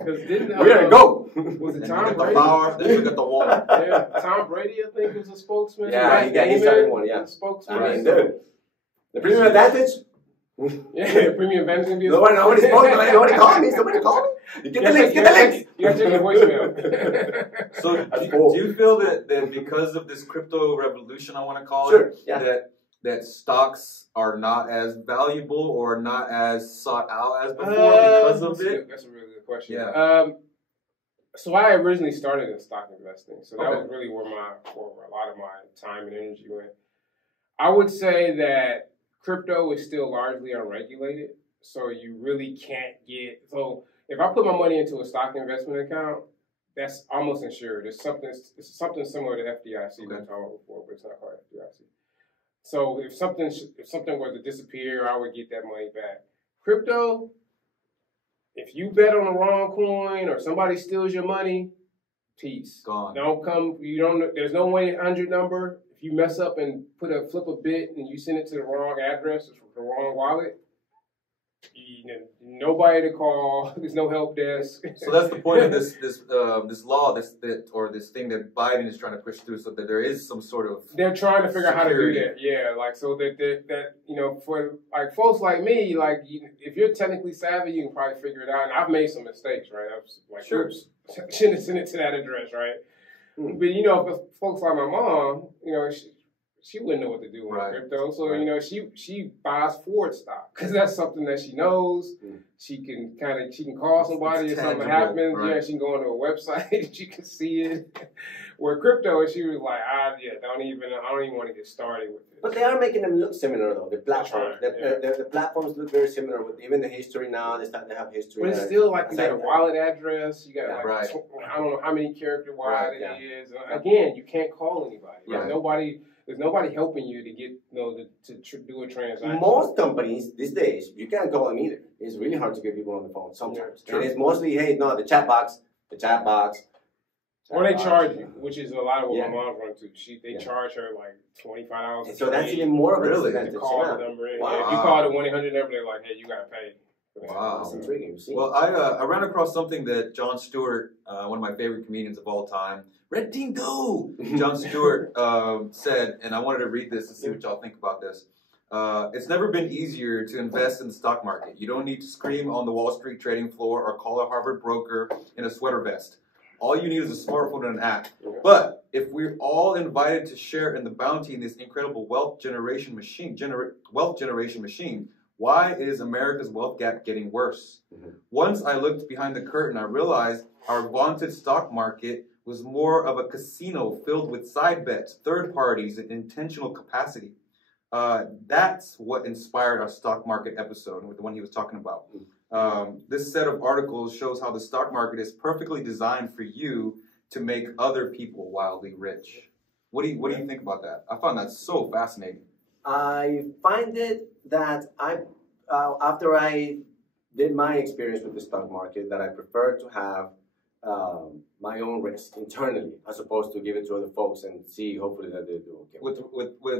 We're gonna go. Was it And Tom you Brady? get the power, then you get the water. Yeah. Tom Brady, I think, was a spokesman. Yeah, he started one, yeah. Spokesman. I mean, dude. The premium advantage? Yeah, premium advantage. Nobody called me. Somebody called me. Get the links. You gotta check your voicemail. So do you feel that because of this crypto revolution, I want to call it, that stocks are not as valuable or not as sought out as before because of it? That's a really good question. Yeah. So I originally started in stock investing, so that was really where a lot of my time and energy went. I would say that crypto is still largely unregulated, so you really can't get. So if I put my money into a stock investment account, that's almost insured. It's something similar to FDIC we talked about before, but it's not quite FDIC. So if something were to disappear, I would get that money back. Crypto, if you bet on the wrong coin or somebody steals your money, peace. Gone. Don't come. There's no 1-800 number. If you mess up and flip a bit and you send it to the wrong address or the wrong wallet, nobody to call. There's no help desk. So that's the point of this law, this thing that Biden is trying to push through, so that there is some sort of. They're trying to figure out how to do that. Yeah, like so that for like folks like me, like if you're technically savvy, you can probably figure it out. And I've made some mistakes, right? I was like, oops, shouldn't have sent it to that address, right? But for folks like my mom, she wouldn't know what to do with crypto. So she buys Ford stock because that's something that she knows. She can call somebody if something happens. Right. Yeah, she can go onto a website. She can see it. Where crypto, she was like, I don't even want to get started with it. But they are making them look similar though. The platforms, the platforms look very similar with even the history now. They start to have history. But it's still like you got a wallet address. You got I don't know how many character wide it is. Again, you can't call anybody. There's nobody helping you to get to do a transaction. Most companies these days, you can't call them either. It's really hard to get people on the phone sometimes. And it's mostly, the chat box. Or they charge you, which is a lot of what my mom runs to. They charge her like $25. So that's even more of a disadvantage. To call the number in. Wow. If you call the 1-800 number, they're like, hey, you got to pay. Wow. That's intriguing. Well, I ran across something that Jon Stewart, one of my favorite comedians of all time, Red Team Go! Jon Stewart said, and I wanted to read this to see what y'all think about this. It's never been easier to invest in the stock market. You don't need to scream on the Wall Street trading floor or call a Harvard broker in a sweater vest. All you need is a smartphone and an app. But if we're all invited to share in the bounty in this incredible wealth generation machine, why is America's wealth gap getting worse? Once I looked behind the curtain, I realized our vaunted stock market was more of a casino filled with side bets, third parties, and intentional capacity. That's what inspired our stock market episode, with the one he was talking about. This set of articles shows how the stock market is perfectly designed for you to make other people wildly rich. What do you think about that? I found that so fascinating. I find it that after I did my experience with the stock market, that I prefer to have my own risk internally, as opposed to give it to other folks and see hopefully that they do okay. With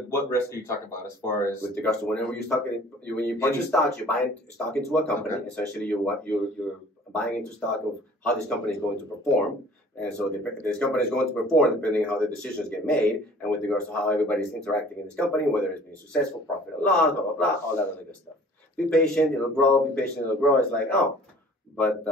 what risk are you talking about, as far as with regards to whenever when you purchase stocks, you're buying stock into a company. Okay. Essentially, you're buying into stock of how this company is going to perform, and so this company is going to perform depending on how the decisions get made, and with regards to how everybody's interacting in this company, whether it's being successful, profit or loss, blah blah blah, all that other good stuff. be patient, it'll grow, be patient, it'll grow. It's like, oh, but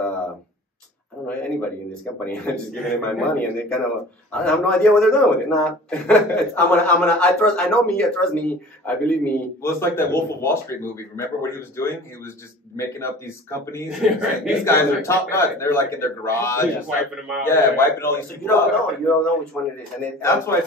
I don't know anybody in this company. I'm just giving them my money, and they kind of, I have no idea what they're doing with it. Nah, I know me, I trust me, I believe me. Well, it's like that Wolf of Wall Street movie. Remember what he was doing? He was just making up these companies, and saying, these guys are top notch. They're like in their garage, just wiping them out. Yeah, wiping all these. So you don't know which one it is, and then that's why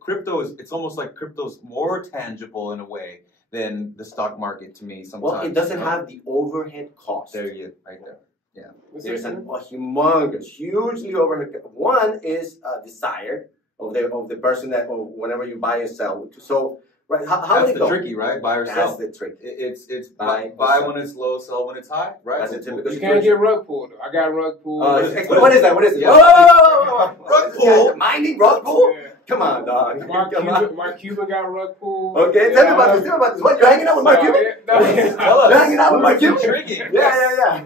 crypto is. It's almost like crypto's more tangible in a way than the stock market to me. Sometimes. Well, it doesn't have the overhead cost. There you right there. Yeah. There's a humongous, hugely overhead. One is desire of the person that, or whenever you buy and sell. So, right, how that's would it go? Tricky, right? Buy or sell. That's the trick. It's buy when it's low, sell when it's high, right? That's a typical. You can't get rug pulled. I got a rug pulled. What is that? What is it? Yeah. Whoa! Rug pull. Minding rug pull? Yeah. Come on, dog. Mark Cuban got a rug pulled. Okay, tell me about this. Tell me about this. What, you're hanging out with Mark Cuban? Tell us. You're hanging out with Mark Cuban? Intriguing. Yeah.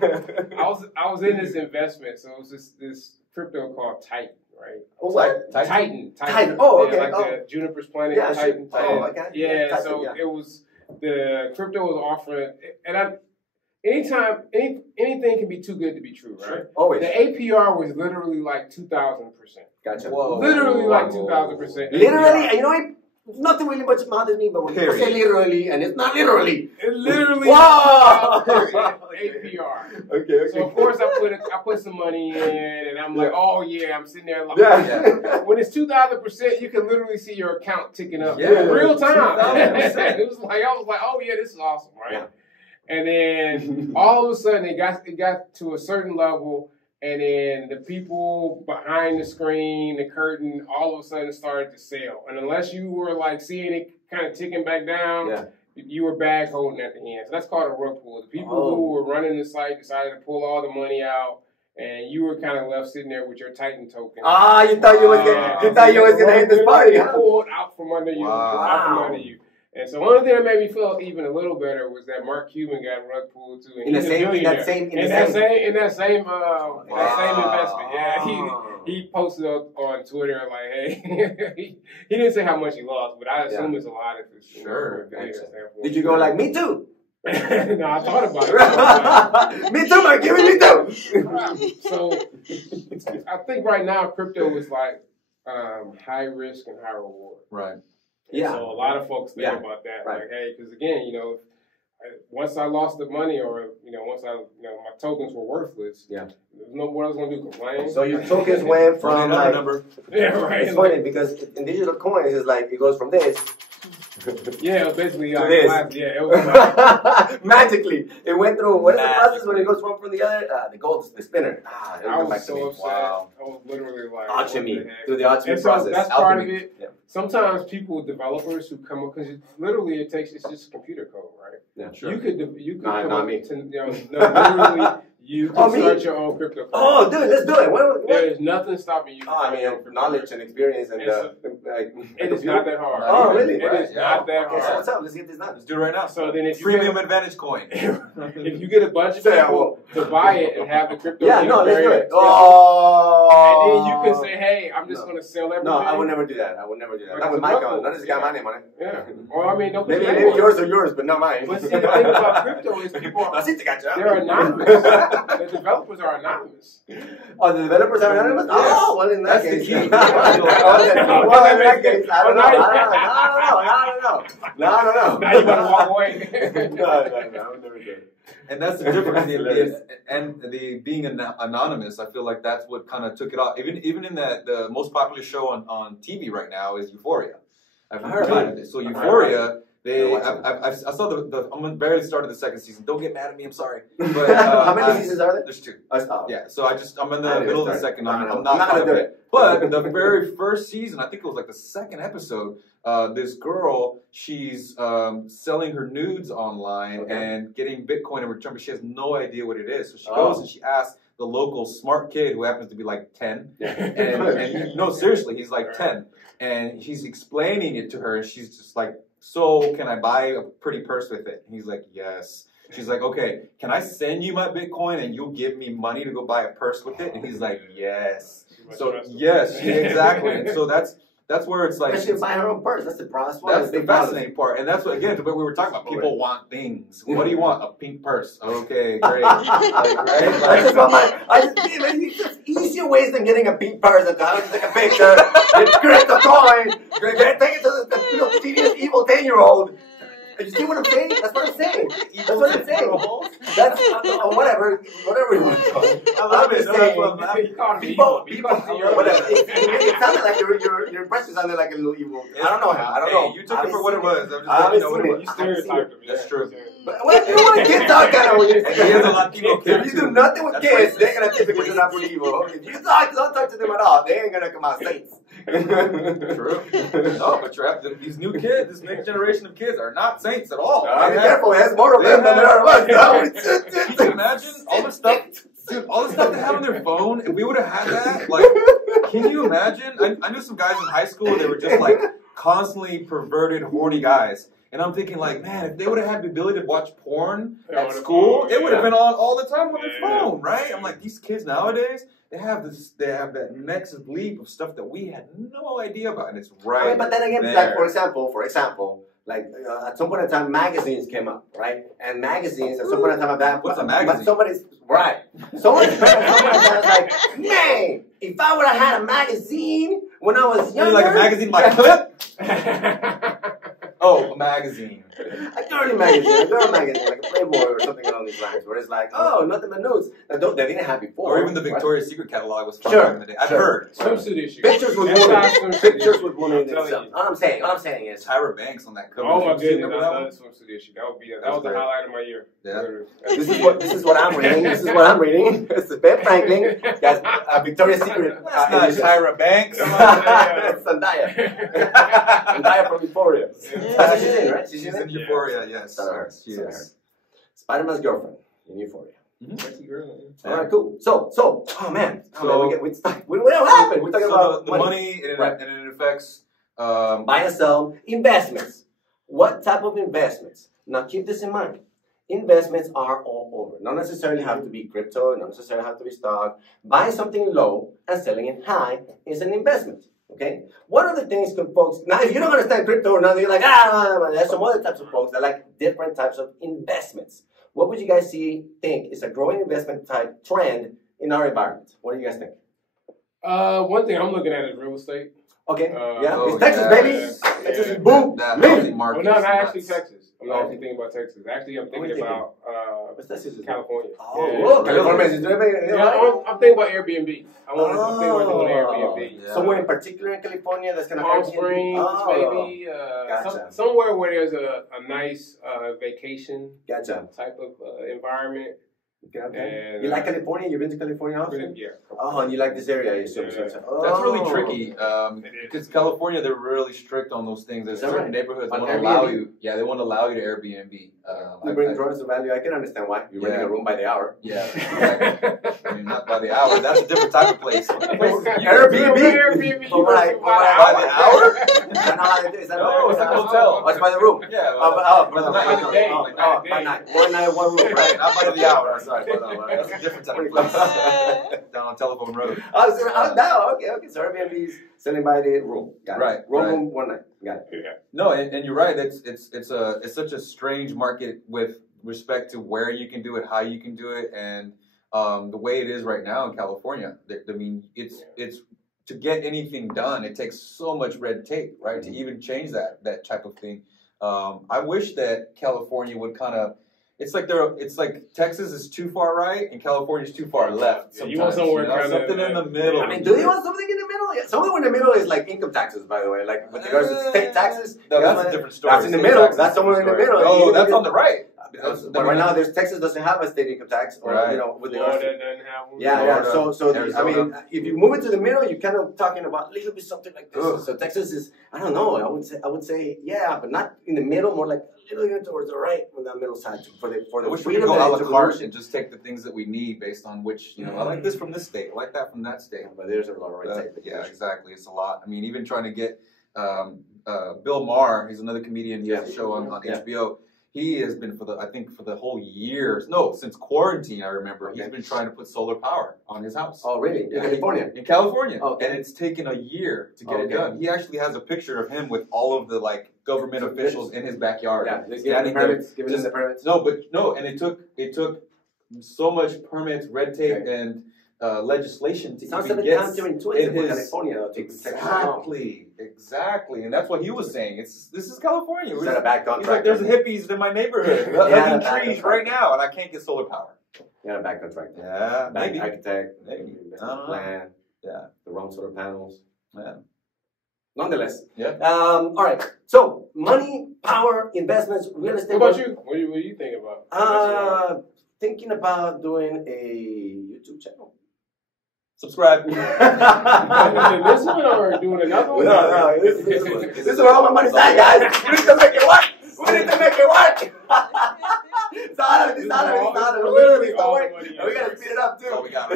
I was in this investment, so it was this crypto called Titan, right? What? Titan. Oh, okay. Yeah, like the Juniper's Planet. Yeah, Titan. Oh, I got it. Yeah, Titan, so yeah. it was, the crypto was offering, and anytime, anything can be too good to be true, right? Sure. Always. The APR was literally like 2,000%. Gotcha. Whoa. Literally like 2,000%. Literally, and you know, nothing really much bothers me, but when people say literally, and it's not literally. It literally Wow. APR. Okay. So of course I put some money in, and I'm like, oh yeah, I'm sitting there like, when it's 2,000%, you can literally see your account ticking up in real time. It was like, I was like, oh yeah, this is awesome, right? Yeah. And then all of a sudden it got to a certain level, and then the people behind the screen, the curtain, all of a sudden started to sell. And unless you were like seeing it kind of ticking back down, you were bag holding at the end. So that's called a rug pull. The people who were running the site decided to pull all the money out, and you were kind of left sitting there with your Titan token. Ah, you thought you was gonna hit this party, huh? Pulled out from under you, out from under you. And so one thing that made me feel even a little better was that Mark Cuban got rug pulled too. And in that same investment. Yeah, he posted on Twitter like, hey, he didn't say how much he lost, but I assume it's a lot if it's sure. Did you go like me too? No, I thought about it. Me too, Mark Cuban, me too. So I think right now crypto is like high risk and high reward. Right. Yeah. So a lot of folks think about that, like, hey, because again, you know, once I lost the money, or once my tokens were worthless, there's no what I was gonna do, complain. So your tokens went from like number. Yeah, right. It's funny because in digital coins, it's like it goes from this. Yeah, basically, to this. it was like, magically. It went through. What is the process when it goes one from the other? The spinner. I was so upset. Wow. I was literally like, auction through the auction process. That's part of it. Yeah. Sometimes developers who come up, because literally it's just computer code, right? Yeah, sure. You could not me. Literally, you can start your own crypto. Oh, dude, let's do it. What? There's nothing stopping you. Knowledge and experience and it is not that hard. Oh, really? It is not that hard. So what's up? Let's get this done. Let's do it right now. So then, if premium advantage coin. If you get a bunch of people to buy it and have the crypto, let's do it. Oh, and then you can say, hey, I'm just going to sell everything. No, I would never do that. Not with my account. Not just got my name on it. Yeah. Well, I mean, don't put maybe yours are yours, but not mine. But see, the thing about crypto is people they're anonymous. The developers are anonymous. Oh, the developers are anonymous? Yes. Oh, well, in that case. The key. Well, in that case, I don't know. No. Now you gotta walk away. No, I would never do it. And that's the difference. And the being anonymous, I feel like that's what kind of took it off. Even in the most popular show on TV right now is Euphoria. I've heard about it. So Euphoria. I saw I'm barely started the second season. Don't get mad at me. I'm sorry. But, how many seasons are there? There's 2. Yeah. So I'm in the middle of the second. I'm not gonna do it. But the very first season, I think it was like the second episode. This girl, she's selling her nudes online and getting Bitcoin in return, but she has no idea what it is. So she goes and she asks the local smart kid who happens to be like 10. And no, seriously, he's like 10. And he's explaining it to her, and she's just like, so can I buy a pretty purse with it? And he's like, yes. She's like, okay, can I send you my Bitcoin and you'll give me money to go buy a purse with it? And he's like, yes. So yes, exactly. And so That's where it's like... She can buy her own purse. That's the process. That's the fascinating part. And that's what, again, to what we were talking about. People want things. What do you want? A pink purse. Okay, great. It's just easier ways than getting a pink purse than having to take a picture, get the coin, take it to the tedious evil 10-year-old. You see what I'm saying? That's what I'm saying. That's what I'm saying. That's whatever you want to call it. I love it. People, whatever. It sounded like your impression sounded like a little evil. I don't know how. I don't know. You took it for what it was. I'm just what it was. You stereotyped him. That's true. But what you want kids talk kind of when He is a Latino kid. if you do nothing with kids, they're gonna typically do not evil. If you don't talk to them at all, they ain't gonna come out saints. True. No, but you're after these new kids, this next generation of kids are not saints at all. Be careful, there's more of them than there are of us. Can you imagine all the stuff? Dude, all the stuff they have on their phone, if we would have had that, like, can you imagine? I knew some guys in high school, they were just like constantly perverted, horny guys. And I'm thinking, like, man, if they would have had the ability to watch porn at school, it would have been on all the time on their phone, right? I'm like, these kids nowadays, they have that next leap of stuff that we had no idea about, and it's right. I mean, but then again, there. like for example, like at some point in time, magazines came up, right? And magazines at some point in time, what's a magazine? Somebody's right. Someone was like, man, if I would have had a magazine when I was younger, like a magazine, like clip. Oh, a magazine. A girl magazine, like a Playboy or something along these lines, where it's like, oh, nothing but nudes. They didn't have before. Or even the Victoria's Secret catalog was fun back in the day. I've heard. Swimsuit issue. Pictures with women. Pictures with women in themselves. All I'm saying is Tyra Banks on that cover. Oh my goodness, I love the swimsuit issue. That was the highlight of my year. Yeah. This is what I'm reading. It's Ben Franklin. That's Victoria's Secret. That's not Tyra Banks. It's Zendaya. Zendaya from Euphoria. That's what she's in, right? She's in Euphoria, yes. She is. Spider-Man's girlfriend in Euphoria. Pretty girl. All right, cool. So, oh man, we stuck. What happened? We're talking about the money, and it affects buy and sell investments. What type of investments? Now, keep this in mind. Investments are all over. Not necessarily have to be crypto. Not necessarily have to be stock. Buying something low and selling it high is an investment. Okay? What are the things can folks... Now, if you don't understand crypto or nothing, you're like, there's some other types of folks that like different types of investments. What would you guys think is a growing investment type trend in our environment? What do you guys think? One thing I'm looking at is real estate. Okay, it's Texas, baby. Texas is boom. That housing market. Well, no, not actually Texas. I'm not actually thinking about Texas. Actually, I'm thinking about California. Oh, California. I'm thinking about Airbnb. I'm thinking about doing Airbnb. Yeah. Somewhere in particular in California that's going to Palm Springs, maybe. Somewhere where there's a nice vacation type of environment. Okay. You like California? You've been to California often? Yeah. Oh, and you like this area, I assume. That's really tricky because California, they're really strict on those things. There's certain neighborhoods that won't allow you. Yeah, they won't allow you to Airbnb. You bring drugs to value. I can understand why. You're renting a room by the hour. Yeah, exactly. I mean, not by the hour. That's a different type of place. Airbnb. By the hour? No, it's like a hotel. Oh, it's by the room. Yeah. By night. 1 night, 1 room, right? Not by the hour. Sorry. That's a different type of place. Down on Telephone Road. Okay. So Airbnb is selling by the room. Got it. Right. Room 1 night. Got it. Yeah. No, and you're right. It's such a strange market with respect to where you can do it, how you can do it, and the way it is right now in California. I mean, it's to get anything done, it takes so much red tape, right? To even change that type of thing. I wish that California would kind of. It's like Texas is too far right and California is too far left. You want somewhere something in the middle. I mean, do you want something in the middle? Yeah. Something in the middle is like income taxes, by the way. Like with regards to state taxes. That's a different story. That's in the middle. That's somewhere in the middle. Oh, that's on the right. But right now, Texas doesn't have a state income tax, or with regards to doesn't have one. Yeah. So I mean, if you move it to the middle, you're kind of talking about a little bit something like this. So Texas is, I don't know. I would say, yeah, but not in the middle. More like a little bit towards the right on that middle side for the I wish we could go a la carte and just take the things that we need based on which I like this from this state, I like that from that state. But there's a lot of red tape. Yeah, exactly. It's a lot. I mean, even trying to get Bill Maher, he's another comedian. He has a show on HBO. he has been for the whole year. No, since quarantine, I remember he's been trying to put solar power on his house. Oh, really? In California? In California. Okay. And it's taken a year to get it done. He actually has a picture of him with all of the government officials in his backyard. Yeah, giving the permits. And it took so much permits, red tape, and legislation to sounds even get counterintuitive in California. Exactly, and that's what he was saying. This is California. He's back on He's track. like, there's hippies in my neighborhood hugging trees right now, and I can't get solar power. Yeah, back on track. Yeah, back maybe. Architect, maybe. Plan. Yeah, the wrong solar panels. Yeah. Nonetheless. Yeah. All right. So, money, power, investments, real estate. What about you? What do you think about? Thinking about doing a YouTube channel. Subscribe. This one or doing another one? No, this is where all my money's at, guys. We need to make it work. We need to make it work. It's literally all the money. And we gotta speed it up too. Oh, we got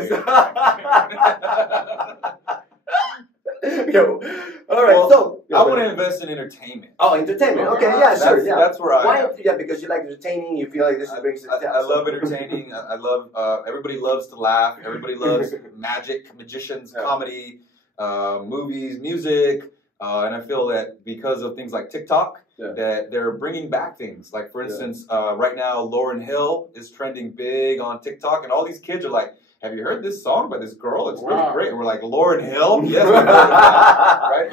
all right. Well, so I want to invest in entertainment. Oh, entertainment. Okay, yeah, sure. That's where I am. Yeah, because you like entertaining. You feel like this brings it down. I love entertaining. I love. Everybody loves to laugh. Everybody loves magic, magicians, comedy, movies, music, and I feel that because of things like TikTok, that they're bringing back things. Like for instance, right now, Lauryn Hill is trending big on TikTok, and all these kids are like, have you heard this song by this girl? It's really great. And we're like, Lauryn Hill? Yes, right?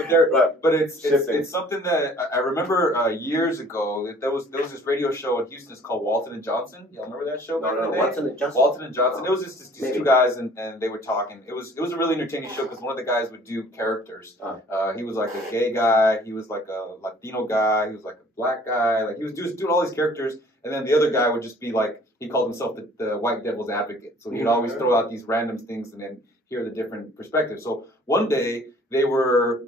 But it's something that I remember years ago. There was this radio show in Houston. It's called Walton and Johnson. Y'all remember that show? No, Walton and Johnson. Walton and Johnson. It was just these two guys, and they were talking. It was a really entertaining show because one of the guys would do characters. He was like a gay guy. He was like a Latino guy. He was like a black guy. Like he was just doing all these characters. And then the other guy would just be like, he called himself the white devil's advocate. So he'd always throw out these random things and then hear the different perspectives. So one day they were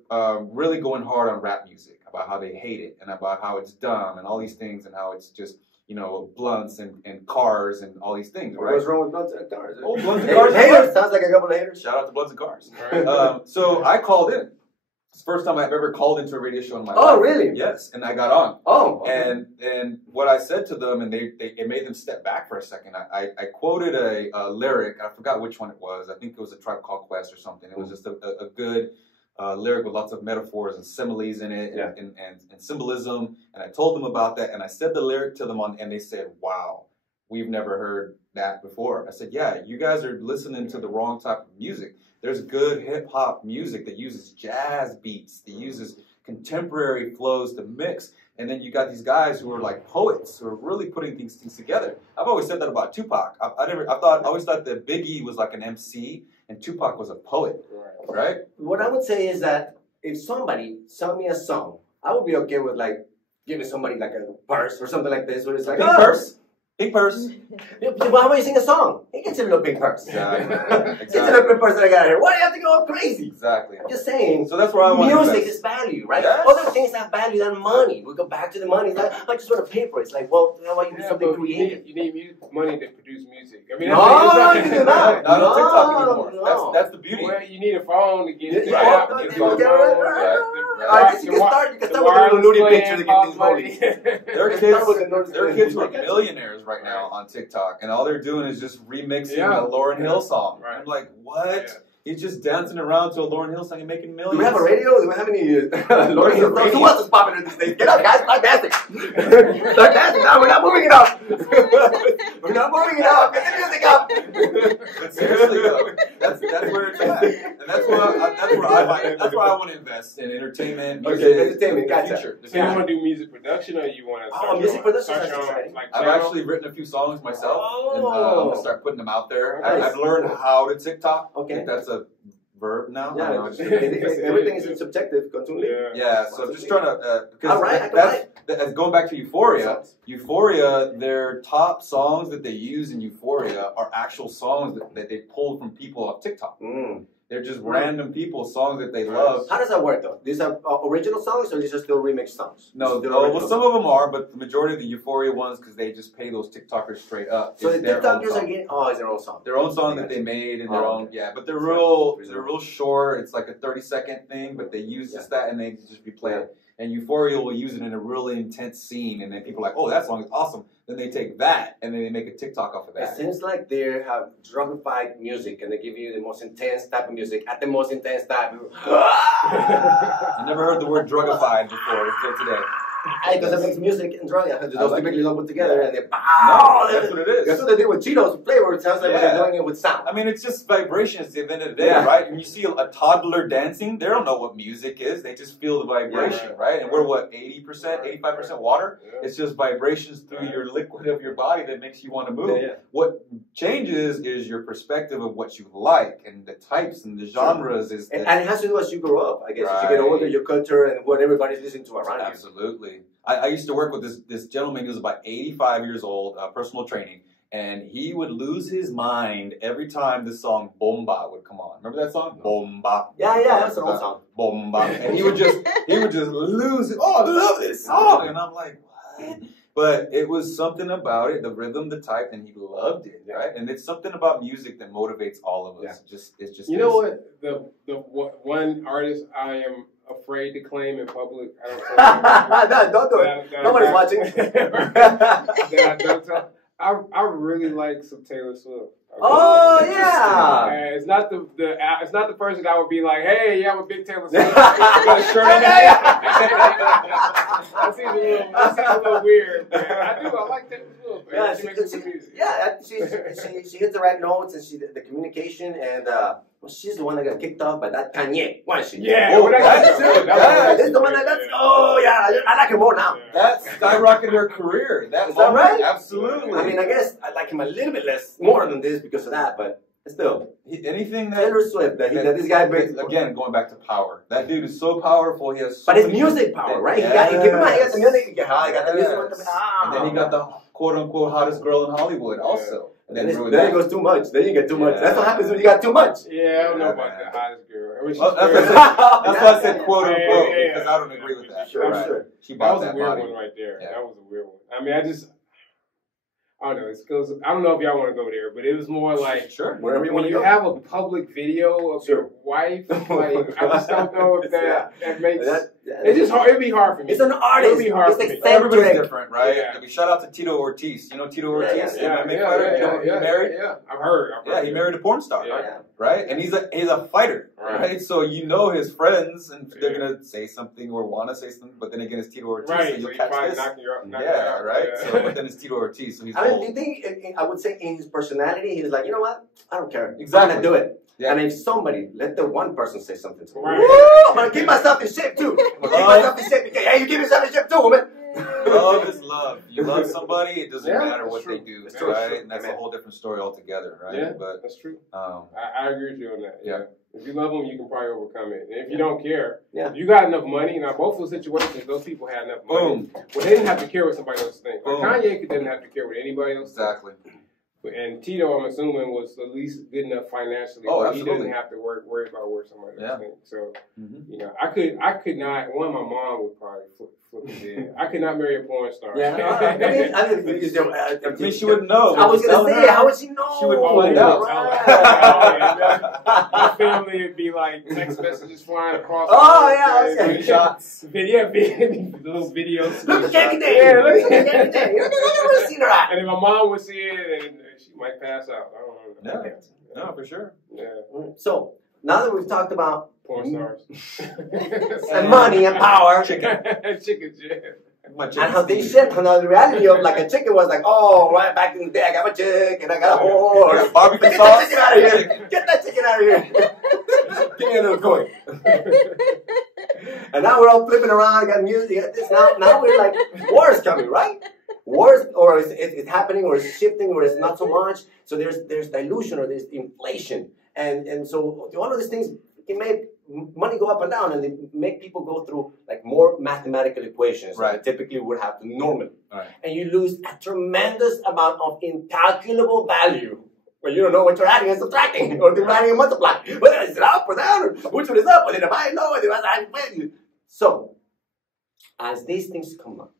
really going hard on rap music about how they hate it and about how it's dumb and all these things and how it's just, blunts and cars and all these things, right? What's wrong with blunts and cars? Oh, blunts and cars. Haters. Sounds like a couple of haters. Shout out to blunts and cars. So I called in. It's the first time I've ever called into a radio show in my life. Oh, really? Yes, and I got on. Oh. Okay. And what I said to them, and it made them step back for a second. I quoted a lyric. I forgot which one it was. I think it was a Tribe Called Quest or something. It was just a good lyric with lots of metaphors and similes in it and symbolism. And I told them about that, and I said the lyric to them and they said, "Wow, we've never heard that before." I said, "Yeah, you guys are listening to the wrong type of music. There's good hip-hop music that uses jazz beats, that uses contemporary flows to mix. And then you got these guys who are like poets, who are really putting things together." I've always said that about Tupac. I always thought that Biggie was like an MC and Tupac was a poet, right? What I would say is that if somebody sung me a song, I would be okay with like giving somebody like a purse or something like this, where it's like, Pink purse. Pink purse. Why would you sing a song? He gets a little pink purse. Exactly. Gets a little pink purse that I got here. Why do you have to go all crazy? Exactly. I'm just saying. So that's where I want to music invest. is value, right? Yes. Other things have value than money. We go back to the money. Like, I just want to pay for it. It's like, well, how about you do something creative? You need money to produce music. I mean, you do not. Not on TikTok anymore. No. That's the beauty. Well, you need a phone to get the app. app. I guess you can start with a little nudie picture to get things rolling. There are kids who are millionaires right now on TikTok, and all they're doing is just remixing a Lauryn Hill song. Right. I'm like, what? Yeah. He's just dancing around to a Lauryn Hill song and making millions. Do we have a radio? Do we have any Lauryn Hill songs? Who else is popular these days? Get up, guys! Start dancing! Start dancing now! We're not moving it up! We're not moving it up! Get the music up! But seriously though, that's where it's at, and that's where I want to invest in entertainment, music, entertainment, gotcha. future. So you want to do music production, or you want to start music production? I've actually written a few songs myself, and I'm gonna start putting them out there. Nice. I've learned how to TikTok. Okay, that's a verb now. Yeah, everything is subjective, continually. Yeah, so I'm just trying to because that's going back to Euphoria. Euphoria, their top songs that they use in Euphoria are actual songs that they pulled from people off TikTok. They're just random people, songs that they love. How does that work though? These are original songs or these are still remix songs? No, well, some of them are, but the majority of the Euphoria ones, because they just pay those TikTokers straight up. So the TikTokers are getting, it's their own song. Their own song that they made and their own, but they're real short. It's like a 30-second thing, but they use just that and they just replay it. And Euphoria will use it in a really intense scene, and then people are like, oh, that song is awesome. Then they take that, and then they make a TikTok off of that. It seems like they have drugified music, and they give you the most intense type of music at the most intense time. I never heard the word drugified before until today. Because it makes music and drug. Those typically don't put together, and they no, that's what it is. That's what they did with Cheetos flavor. It sounds like when they're doing it with sound. I mean, it's just vibrations at the end of the day, right? When you see a toddler dancing, they don't know what music is. They just feel the vibration, right? And we're what, 80%, 85% water? It's just vibrations through your liquid of your body that makes you want to move. What changes is your perspective of what you like and the types and the genres. And it has to do as you grow up, I guess. As you get older, your culture and what everybody's listening to around you. Absolutely. I used to work with this gentleman who was about 85 years old, personal training, and he would lose his mind every time the song Bomba would come on. Remember that song? Bomba. Yeah, that's an old song. Bomba. And he would just lose it. Oh, I love this song. And I'm like, what? But it was something about it, the rhythm, the type, and he loved it, right? And it's something about music that motivates all of us. It's just you know what? The one artist I am afraid to claim in public. I don't don't do it. Nobody's watching. I really like some Taylor Swift. Oh yeah. It's not the person that would be like, hey, yeah, I'm a big Taylor Swift. That seems a little weird, man. I like Taylor Swift. Man. She makes some good music. Yeah, she hits the right notes and the communication and. She's the one that got kicked off by that Kanye, wasn't she? Yeah, that's the one that's. Oh yeah, I like her more now. That skyrocketed her career. Is that right? Absolutely. I mean, I guess I like him a little bit more than this because of that, but still. Anything that Taylor Swift that this guy brings again, going back to power. That dude is so powerful. He has. But it's music power, right? He got the music. He got the music. And then he got the quote unquote hottest girl in Hollywood also. And then it goes too much. Then you get too much. That's what happens when you got too much. Yeah, I don't know about the hottest girl. I mean, that's why I said quote unquote because I don't agree with that. Sure. She bought that was a weird one right there. That was a weird one. I mean, I don't know. It's because I don't know if y'all want to go there, but it was more like wherever you want to go. When you have a public video of your wife, like I just don't know if that makes. It's just hard. It'd be hard for me. It's an artist. It'd be hard for me. Everybody's different, right? Yeah. Shout out to Tito Ortiz. You know Tito Ortiz? Yeah. Married? Yeah, I've heard. Yeah, he married a porn star, right? And he's a fighter, right? So you know his friends, and they're gonna say something or want to say something, but then again, it's Tito Ortiz, so you'll catch this. Right. So, but then it's Tito Ortiz, so he's. Do you think? I would say in his personality, he's like, you know what? I don't care. Exactly. I'm gonna do it. Yeah. And if somebody, let the one person say something to me. I'm gonna keep myself in shape too. Hey, you keep yourself in shape too, man. Love is love. You love somebody, it doesn't matter what they do, right? And that's a whole different story altogether, right? Yeah, but that's true. I agree with you on that. Yeah. If you love them, you can probably overcome it. And if you don't care, you got enough money. Now, both those situations, those people had enough money. Well, they didn't have to care what somebody else thinks. Like Kanye didn't have to care what anybody else thinks. Exactly. And Tito, I'm assuming, was at least good enough financially. Oh, he absolutely. didn't have to worry about where somebody else thinks. So, you know, I could not. One, my mom would probably flip his head. I could not marry a porn star. Yeah, I mean, she wouldn't know. I was gonna say, how would she know? She would find out. My family would be like text messages flying across. Shots. Little videos. Look at Candy Day. Look at Candy Day. You never seen her at. And then my mom would see it, and she might pass out. I don't know. No, for sure. Yeah. So now that we've talked about porn stars and money and power, chicken, and how they shift, and the reality of like a chicken was like, oh, right back in the day, I got my chicken, I got a horse. Barbecue Get sauce. that chicken out of here. Get that chicken out of here. Give me another coin. And now we're all flipping around, got music, got this. Now we're like, war is coming, right? Wars, or it's happening, or it's shifting, or it's not so much. So there's dilution, or there's inflation, and so all of these things can make money go up and down, and they make people go through like more mathematical equations that typically would have to normally, and you lose a tremendous amount of incalculable value But you don't know what you're adding and subtracting, or dividing and multiplying. Well, is it up or down? Or which one is up? Or did I know? Or did I win? So, as these things come up,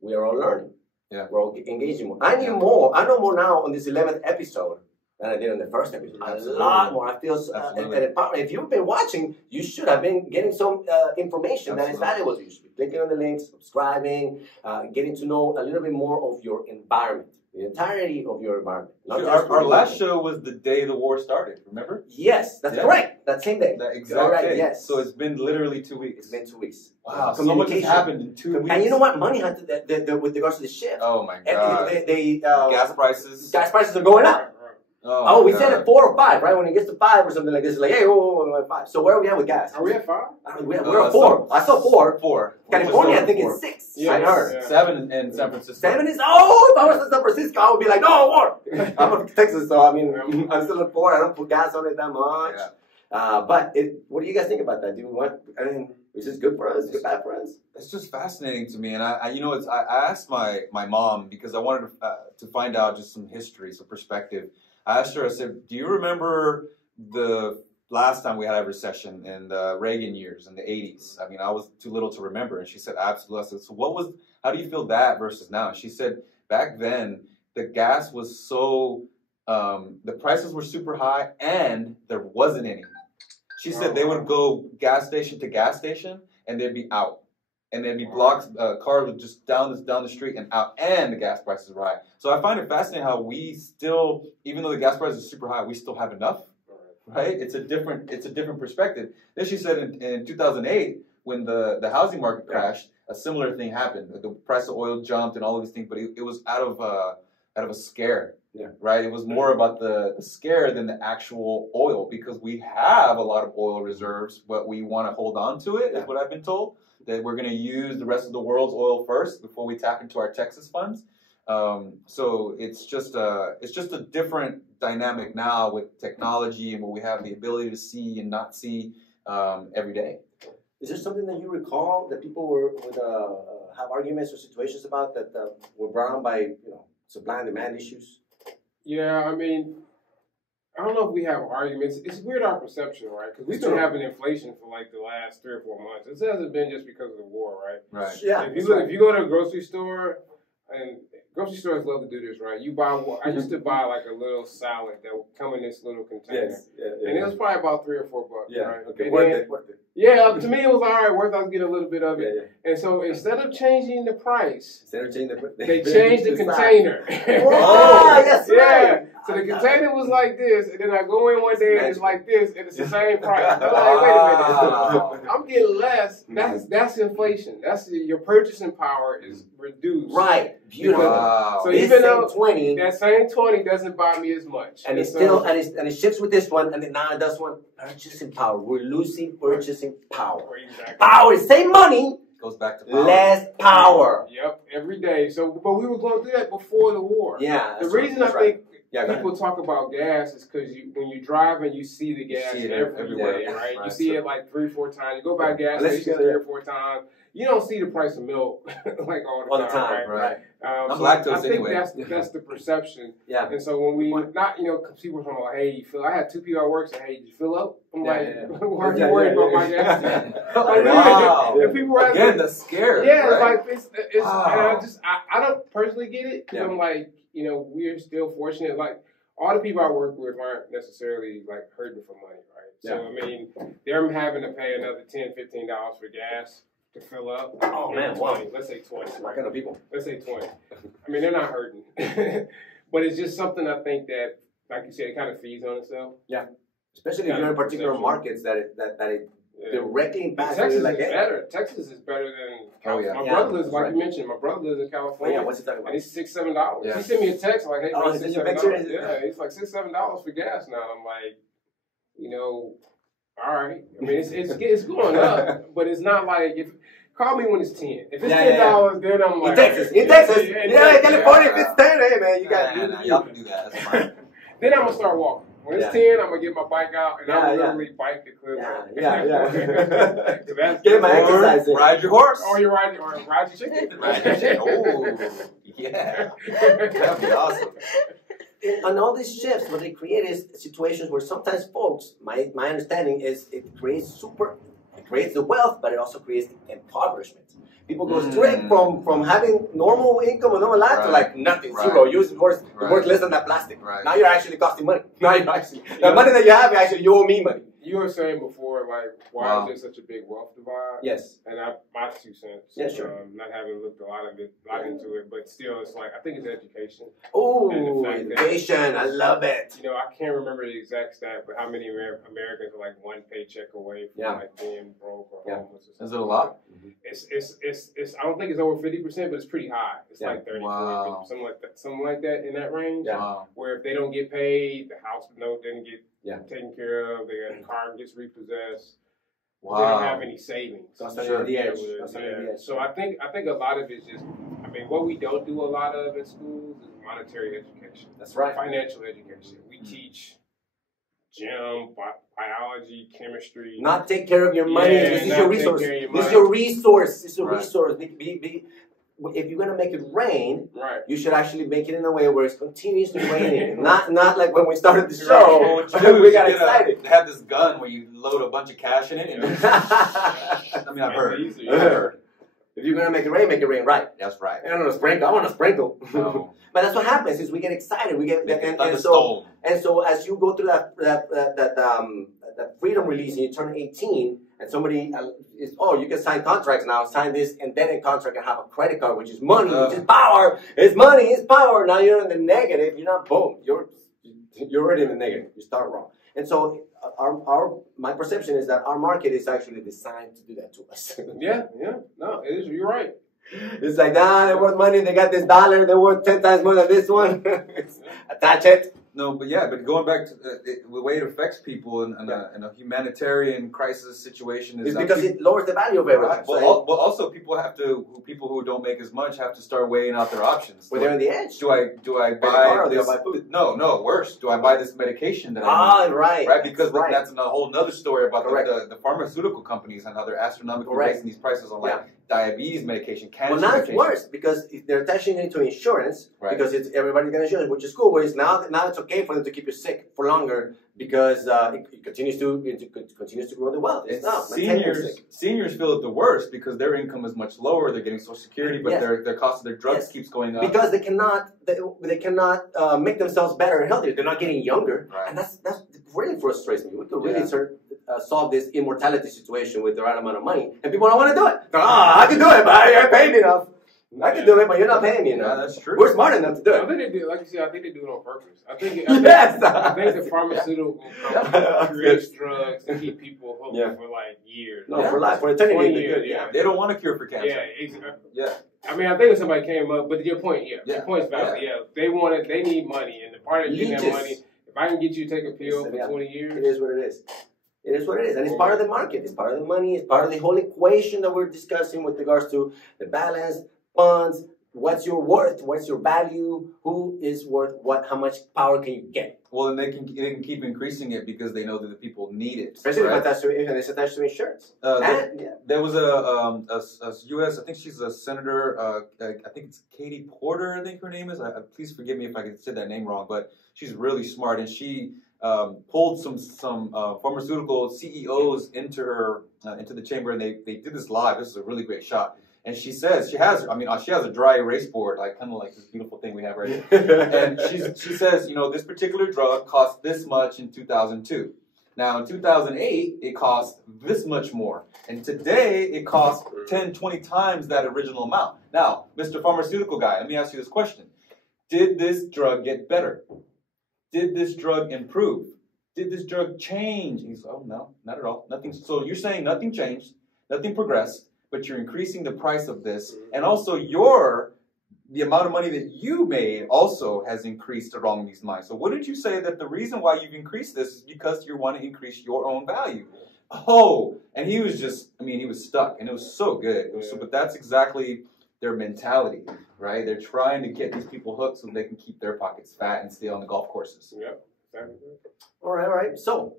we are all learning. Yeah. We're all engaging more. I knew more. I know more now on this 11th episode than I did on the first episode. Absolutely. A lot more. I feel if you've been watching, you should have been getting some information that is valuable to you. You should be clicking on the links, subscribing, getting to know a little bit more of your environment, the entirety of your environment. Our last show was the day the war started, remember? Yes, that's correct. That same day. That exact day. Yes. So it's been literally 2 weeks. It's been 2 weeks. Wow, so much has happened in 2 weeks. And you know what? Money had to, with regards to the shift. Oh my God. Gas prices. Gas prices are going up. Oh, we said at 4 or 5, right? When it gets to 5 or something like this, it's like, hey, whoa, 5. So where are we at with gas? Are we at 5? We're at 4. I saw 4. 4. California, I think it's 6. Yeah, I heard. Yeah. 7 in San Francisco. 7 is, if I was in San Francisco, I would be like, no, more. I'm from Texas, so I mean, I'm still at 4. I don't put gas on it that much. Yeah. But what do you guys think about that? Is this good for us? Is it bad for us? It's just fascinating to me, and I asked my mom because I wanted to find out just some history, some perspective. I asked her. I said, "Do you remember the last time we had a recession in the Reagan years in the '80s?" I mean, I was too little to remember, and she said, "Absolutely." I said, "So how do you feel that versus now?" And she said, "Back then, the gas was so the prices were super high, and there wasn't any." She said they would go gas station to gas station, and they'd be out. And there'd be blocks, cars would just down the street and out, and the gas prices were high. So I find it fascinating how we still, even though the gas prices are super high, we still have enough, right? It's a different perspective. Then she said in 2008, when the housing market crashed, a similar thing happened. The price of oil jumped and all of these things, but it was out of a scare. Yeah. Right? It was more about the scare than the actual oil, because we have a lot of oil reserves, but we want to hold on to it, is what I've been told. That we're going to use the rest of the world's oil first before we tap into our Texas funds. So it's just a different dynamic now with technology and what we have the ability to see and not see every day. Is there something that you recall that people would have arguments or situations about that were brought on by supply and demand issues? Yeah, I mean, I don't know if we have arguments. It's weird our perception, right? Because we've been having inflation for like the last 3 or 4 months. This hasn't been just because of the war, right? Right. Yeah. If you go to a grocery store, and grocery stores love to do this, right? You buy. I used to buy like a little salad that would come in this little container, and it was probably about $3 or $4, right? Okay. Worth it. Yeah, to me it was all right. Worth. I was getting a little bit of it, and so instead of changing the price, they changed the container. Yes, yeah. So the container was like this, and then I go in one day and it's like this, and it's the same price. I'm like, wait a minute, I'm getting less. That's inflation. That's your purchasing power is reduced. Right. Beautiful. Wow. So even though that same 20 doesn't buy me as much, and it's still and it shifts with this one, and then now it does one. Purchasing power. We're losing purchasing power. Exactly. Power. Same money. Goes back to power. Less power. Yep. Every day. So, but we were going through that before the war. Yeah. The reason I think people talk about gas is because when you drive and you see the gas everywhere, right? You see it like 3 or 4 times. You go by gas stations 3 or 4 times. You don't see the price of milk like all the time, right? I'm lactose anyway. I think that's the perception. Yeah. And so when we people are like, hey, you fill? I had 2 people at work say, hey, did you fill up? I'm like, why are you worried about my gas tank? Wow. And people were again, that's scary. Yeah, right? it's and I don't personally get it because I'm like, we're still fortunate. Like all the people I work with aren't necessarily like hurting for money, right? Yeah. So I mean, they're having to pay another $10, $15 for gas to fill up. Oh man, 20. Let's say 20. What kind of people? Let's say 20. I mean, they're not hurting, but it's just something I think that, like you said, it kind of feeds on itself. Yeah, especially if you're in particular markets that it directly impacts. Texas is better. Texas is better than California. My brother lives, like you mentioned, my brother lives in California. What's he talking about? And it's $6, $7. Yeah. He sent me a text like, hey, man, $6, $7. Yeah, it's like $6, $7 for gas now. I'm like, all right. I mean, it's going up, but it's not like call me when it's 10. If it's $10, then I'm like in Texas, California. If it's 10, hey man, you got y'all can do that. That's fine. Then I'm gonna start walking. When it's 10, I'm gonna get my bike out and I'm literally bike to clear Get my exercise in. Ride your horse. Or you ride your chicken. Ride your chicken. Oh, yeah. That'd be awesome. on all these shifts, what they create is situations where sometimes folks, my understanding is it creates the wealth, but it also creates impoverishment. People go straight from having normal income or normal life to like nothing, zero. You worth less than that plastic. Now you're actually costing money. Now you're actually the money that you have, actually you owe me money. You were saying before, like, why is there such a big wealth divide? Yes. And my 2 cents. Yeah, sure. Not having looked a lot into it, but still, it's like, I think it's education. Oh, education. I love it. You know, I can't remember the exact stat, but how many Americans are like one paycheck away from like being broke or homeless or something. Is it a lot? It's I don't think it's over 50%, but it's pretty high. It's like 30, 40, something like that in that range. Yeah. Wow. Where if they don't get paid, the house note didn't get taken care of, the car gets repossessed. Wow. They don't have any savings. That's sure. the edge. So I think a lot of it's just, I mean, what we don't do a lot of in schools is monetary education. That's right. Financial education. We teach gym, biology, chemistry. Not take care of your money. This is your resource. This is your resource. It's a resource. If you're gonna make it rain, you should actually make it in a way where it's continuously raining. not like when we started the show. We got excited. They have this gun where you load a bunch of cash in it. And I mean, I've heard. If you're gonna make it rain right. That's right. I don't want to sprinkle. I want to sprinkle. No. But that's what happens is we get excited. We get and so as you go through that freedom release and you turn 18 and somebody you can sign contracts now, sign this and then a contract and have a credit card, which is money, which is power. It's money, it's power. Now you're in the negative. You're not boom. You're already in the negative. You start wrong. And so my perception is that our market is actually designed to do that to us. No, it is. You're right. It's like, they're worth money. They got this dollar. They're worth 10 times more than this one. Attach it. No, but going back to the way it affects people in a humanitarian crisis situation is because it lowers the value of everything. Right. Well, also people who don't make as much have to start weighing out their options. Well, they're on the edge. Do I buy this? No, worse. Do I buy this medication that I need? Right, because that's a whole nother story about the pharmaceutical companies and how they're astronomically raising these prices on diabetes medication, cancer medication. Well, now it's worse because if they're attaching it to insurance, because everybody's got insurance, which is cool. Whereas now it's okay for them to keep you sick for longer because it continues to grow the wealth. Seniors feel it the worst because their income is much lower. They're getting Social Security, but their cost of their drugs keeps going up because they cannot make themselves better and healthier. They're not getting younger, and that's really frustrates me. We could really solve this immortality situation with the right amount of money, and people don't want to do it. I can do it, but I paid enough. I can do it, but you're not paying me enough. Yeah, that's true. We're smart enough to do it. I think they do, like you said, I think they do it on purpose. I think the pharmaceutical company creates drugs to keep people hooked for like years. No, for life, for eternity. 20 years, They don't want a cure for cancer. I mean, I think if somebody came up, but your point, your point's valid. They need money, and the part of getting that money, if I can get you to take a pill for 20 years, it is what it is. It is what it is. And it's part of the market. It's part of the money. It's part of the whole equation that we're discussing with regards to the balance, funds, what's your worth, what's your value, who is worth what, how much power can you get. Well, and they can keep increasing it because they know that the people need it. Especially if it's attached to insurance. There was a U.S., I think she's a senator, I think it's Katie Porter, I think her name is. Please forgive me if I said that name wrong, but she's really smart, and she pulled some pharmaceutical CEOs into the chamber, and they did this live. This is a really great shot. And she says she has a dry erase board, like kind of like this beautiful thing we have right here. And she says, this particular drug cost this much in 2002. Now in 2008, it cost this much more. And today, it costs 10, 20 times that original amount. Now, Mr. Pharmaceutical Guy, let me ask you this question. Did this drug get better? Did this drug improve? Did this drug change? And he's, oh, no, not at all. Nothing. So you're saying nothing changed, nothing progressed, but you're increasing the price of this, and also the amount of money that you made also has increased along these lines. So wouldn't you say that the reason why you've increased this is because you want to increase your own value? Oh, and he was he was stuck, and it was so good. But that's exactly their mentality, right? They're trying to get these people hooked so they can keep their pockets fat and stay on the golf courses. Yep. All right. So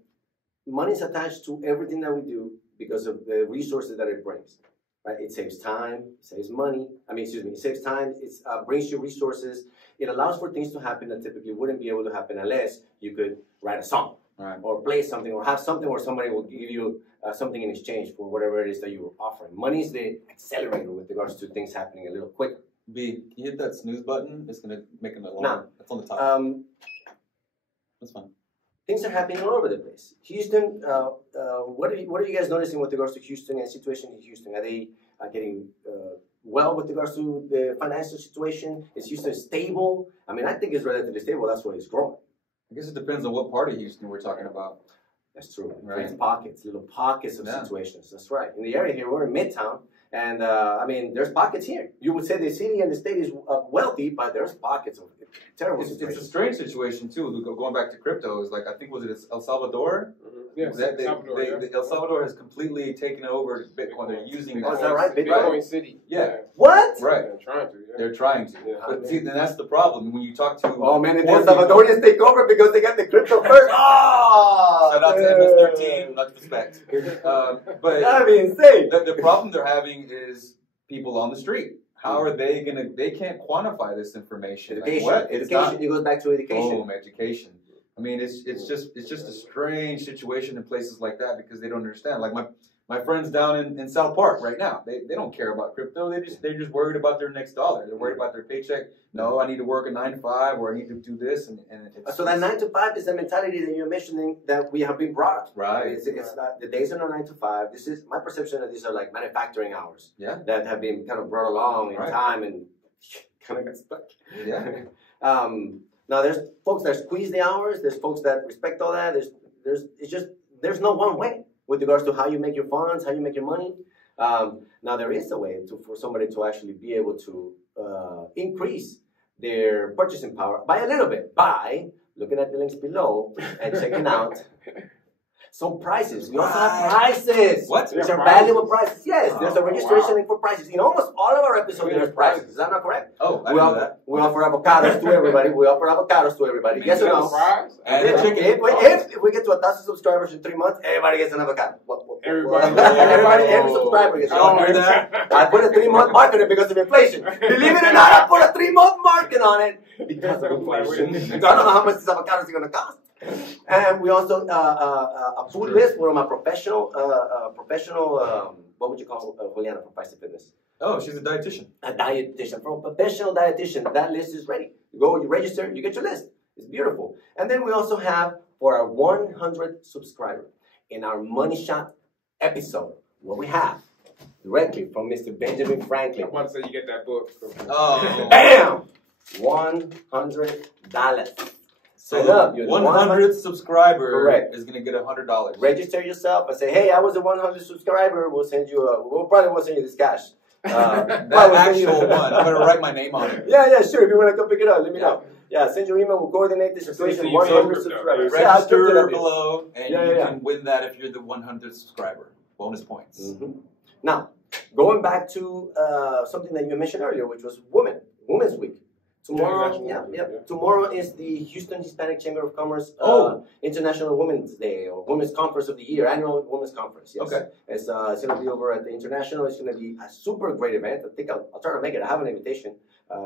money is attached to everything that we do because of the resources that it brings. right? It saves time, saves money. It saves time. It brings you resources. It allows for things to happen that typically wouldn't be able to happen unless you could write a song, right, or play something, or have something where somebody will give you something in exchange for whatever it is that you were offering. Money is the accelerator with regards to things happening a little quicker. B, can you hit that snooze button? It's going to make an alarm. Now, that's on the top. That's fine. Things are happening all over the place. Houston, what are you guys noticing with regards to Houston and situation in Houston? Are they getting well with regards to the financial situation? Is Houston stable? I mean, I think it's relatively stable. That's why it's growing. I guess it depends on what part of Houston we're talking about. That's true. Right. It's pockets, little pockets of situations. That's right. In the area here, we're in Midtown. And, I mean, there's pockets here. You would say the city and the state is wealthy, but there's pockets of terrible situations. It's a strange situation, too. Going back to crypto, is like, I think, was it El Salvador? Mm-hmm. Yes, El Salvador has completely taken over Bitcoin. They're using is that right? Bitcoin City. Yeah. What? Right. They're trying to. Yeah. They're trying to. Yeah. But see, then that's the problem. When you talk to... Oh, man, the El Salvadorians take over because they got the crypto first. Oh! Shout out to MS-13. Much respect. But that'd be insane. The problem they're having is people on the street. How are they going to... They can't quantify this information. Education. Like, Education. It goes back to education. Boom, education. I mean, it's just a strange situation in places like that because they don't understand. Like my friends down in South Park right now, they don't care about crypto. They're just worried about their next dollar. They're worried about their paycheck. No, I need to work a 9 to 5 or I need to do this. So that 9 to 5 is the mentality that you're mentioning that we have been brought up. Right. It's not, the days are not 9 to 5. This is my perception that these are like manufacturing hours. Yeah. That have been kind of brought along in time and kind of got stuck. Yeah. Now there's folks that squeeze the hours. There's folks that respect all that. There's no one way with regards to how you make your funds, how you make your money. Now there is a way for somebody to actually be able to increase their purchasing power by a little bit by looking at the links below and checking out some prices. We also have prices. What? These are valuable prices. Yes, there's a registration link for prices. In almost all of our episodes, there's prices. Is that not correct? Oh, I know that. We offer avocados to everybody. Yes or no? And if we get to 1,000 subscribers in 3 months, everybody gets an avocado. Every subscriber gets an avocado. I put a 3-month mark on it because of inflation. Believe it or not, I put a 3-month market on it because of inflation. I don't know how much this avocado is going to cost. And we also a food list for my professional, what would you call Juliana from Feisty Fitness? Oh, she's a dietitian. A dietitian, for a professional dietitian. That list is ready. You go, you register, you get your list. It's beautiful. And then we also have for our 100 subscriber in our Money Shot episode, what we have directly from Mr. Benjamin Franklin. I want to say you get that book. Oh, bam! $100. So the 100th subscriber is going to get $100. Register yourself and say, hey, I was a 100 subscriber. We'll send you we'll probably send you this cash. That actual one. I'm going to write my name on it. Yeah, sure. If you want to come pick it up, let me know. Yeah, send your email. We'll coordinate the situation. 100 subscribers. Register below, and you can win that if you're the 100th subscriber. Bonus points. Mm-hmm. Now, going back to something that you mentioned earlier, which was Women's Week. Tomorrow, tomorrow is the Houston Hispanic Chamber of Commerce International Women's Day or Women's Conference of the Year, annual Women's Conference. Yes. Okay. It's going to be over at the International. It's going to be a super great event. I think I'll try to make it. I have an invitation.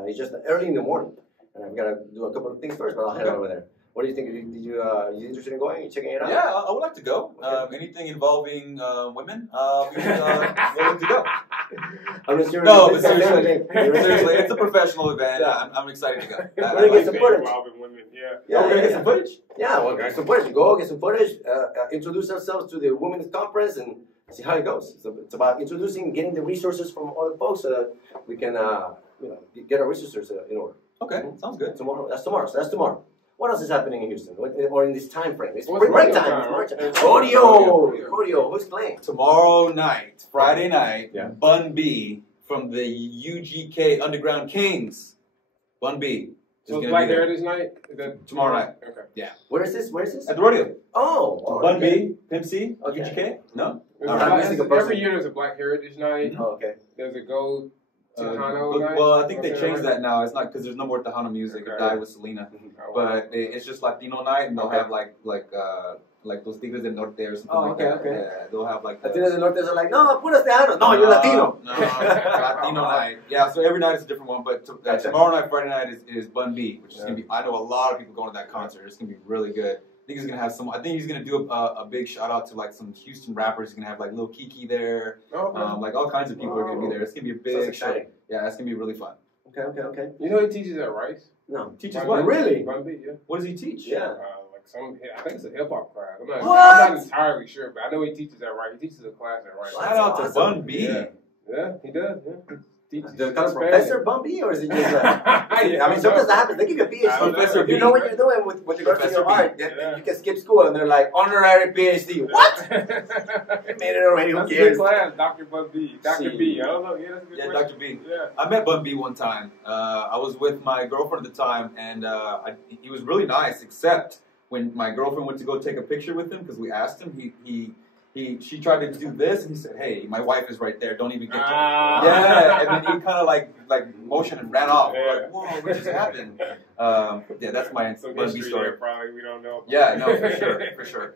It's just early in the morning, and I've got to do a couple of things first, but I'll head over there. What do you think? Are you interested in going? Are you checking it out? Yeah, I would like to go. Okay. Anything involving women, willing to go. I'm just sure. No, but seriously, it's a professional event. I'm excited to go. We're going to get some footage. We're going to get some footage? Yeah, we'll get some footage. Go get some footage, introduce ourselves to the Women's Conference, and see how it goes. It's about introducing, getting the resources from other folks so that we can get our resources in order. Okay, sounds good. That's tomorrow. What else is happening in Houston? Or in this time frame? It's break time. Rodeo. Who's playing? Tomorrow night, Friday night, Bun B from the UGK Underground Kings. Bun B. So Black Heritage Night? Tomorrow night. Okay. Yeah. Where is this? At the rodeo. Bun B, Pimp C, UGK. No? Every year there's a Black Heritage Night. Oh, okay. There's a Gold Tejano night. Well, I think they changed that now. It's not because there's no more Tejano music. It died with Selena. But it's just Latino night, and they'll have like like those Tigres del Norte or something Oh, like that. okay. Yeah, they'll have like. Latinos del Norte are like, no, puros tejanos. No, you're Latino. No, Latino night. Yeah, so every night is a different one. But tomorrow night, Friday night is Bun B, which is gonna be. I know a lot of people going to that concert. It's gonna be really good. I think he's gonna have some. I think he's gonna do a big shout out to like some Houston rappers. He's gonna have like Lil Kiki there. Like all kinds of people are gonna be there. It's gonna be a big show. Yeah, it's gonna be really fun. Okay. You know he teaches at Rice? No. Teaches what? Really? Bun B, yeah. What does he teach? Yeah. I think it's a hip hop class. I'm What? not entirely sure, but I know he teaches at Rice. He teaches a class at Rice. Shout out to Bun B. Yeah, he does. Yeah. Is it kind of Professor Bumpy, or is it just like... I mean, sometimes that happens. They give you a PhD. Professor You know what you're doing with regards to your art. You can skip school, and they're like, honorary PhD. What? You made it already. Who cares? That's a good class, Dr. Bun B. Dr. B. I don't know. Yeah, that's a good Yeah, question. Dr. B. Yeah. I met Bun B one time. I was with my girlfriend at the time, and he was really nice, except when my girlfriend went to go take a picture with him, because we asked him, she tried to do this, and he said, "Hey, my wife is right there. Don't even get to her." Yeah, and then he kind of like motioned and ran off. We're like, whoa, what just happened? Yeah, that's my Bun B story. Probably we don't know. Yeah, no, for sure.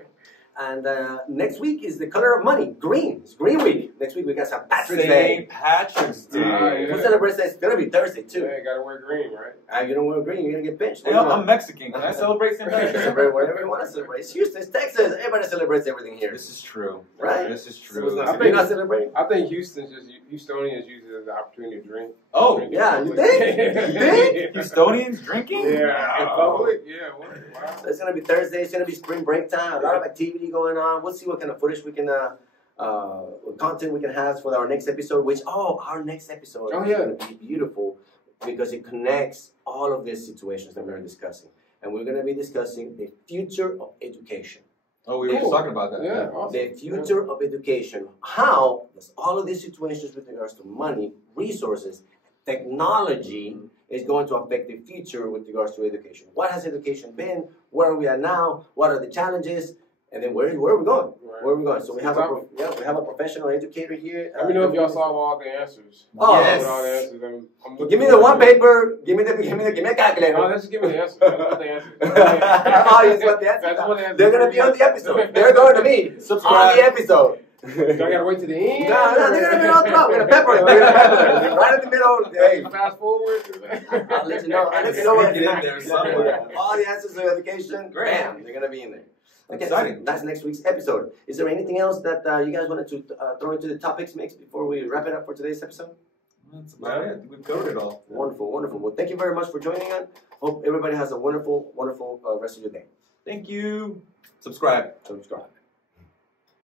And next week is the color of money, green. It's Green Week. Next week we got St. Patrick's Day. St. Patrick's Day. Who celebrates that? It's gonna be Thursday too. Yeah, you gotta wear green, right? You don't wear green, you're gonna get pinched. Hey, I'm Mexican. Can I celebrate St. Patrick's Day? Celebrate whatever you want to celebrate. It's Houston, it's Texas. Everybody celebrates everything here. This is true. Right? This is So true. you're not celebrating? I think Houstonians use it as an opportunity to drink. Oh, yeah, you think? You think? Houstonians drinking? Yeah, in public. Yeah, wow. So it's gonna be Thursday. It's gonna be spring break time. A lot of activity going on. We'll see what kind of footage we can, content we can have for our next episode. Our next episode is gonna be beautiful because it connects all of these situations that we're discussing, and we're gonna be discussing the future of education. Oh, we were just talking about that. Yeah, awesome. The future of education. How does all of these situations with regards to money, resources, technology is going to affect the future with regards to education? What has education been? Where are we at now? What are the challenges? And then where are we going? Right. Where are we going? So we have a professional educator here. Let me know if y'all solve all the answers. Oh, yes. All the answers. I'm Give me the one paper. Give me a calculator. No, just give me the answers. I want the answers. Our audience want the answers. That's what the answers. They're gonna be on the episode. They're going to be on the episode. Do I gotta wait to the end? No, they're gonna be all throughout. We're gonna pepper them. Right in the middle. Hey, Fast forward. I'll let you know. What Get in there somewhere. all the answers to education. Bam, they're gonna be in there. Okay, exciting. That's next week's episode. Is there anything else that you guys wanted to throw into the topics mix before we wrap it up for today's episode? That's about it. I think we've covered it all. Wonderful. Well, thank you very much for joining us. Hope everybody has a wonderful rest of your day. Thank you. Subscribe.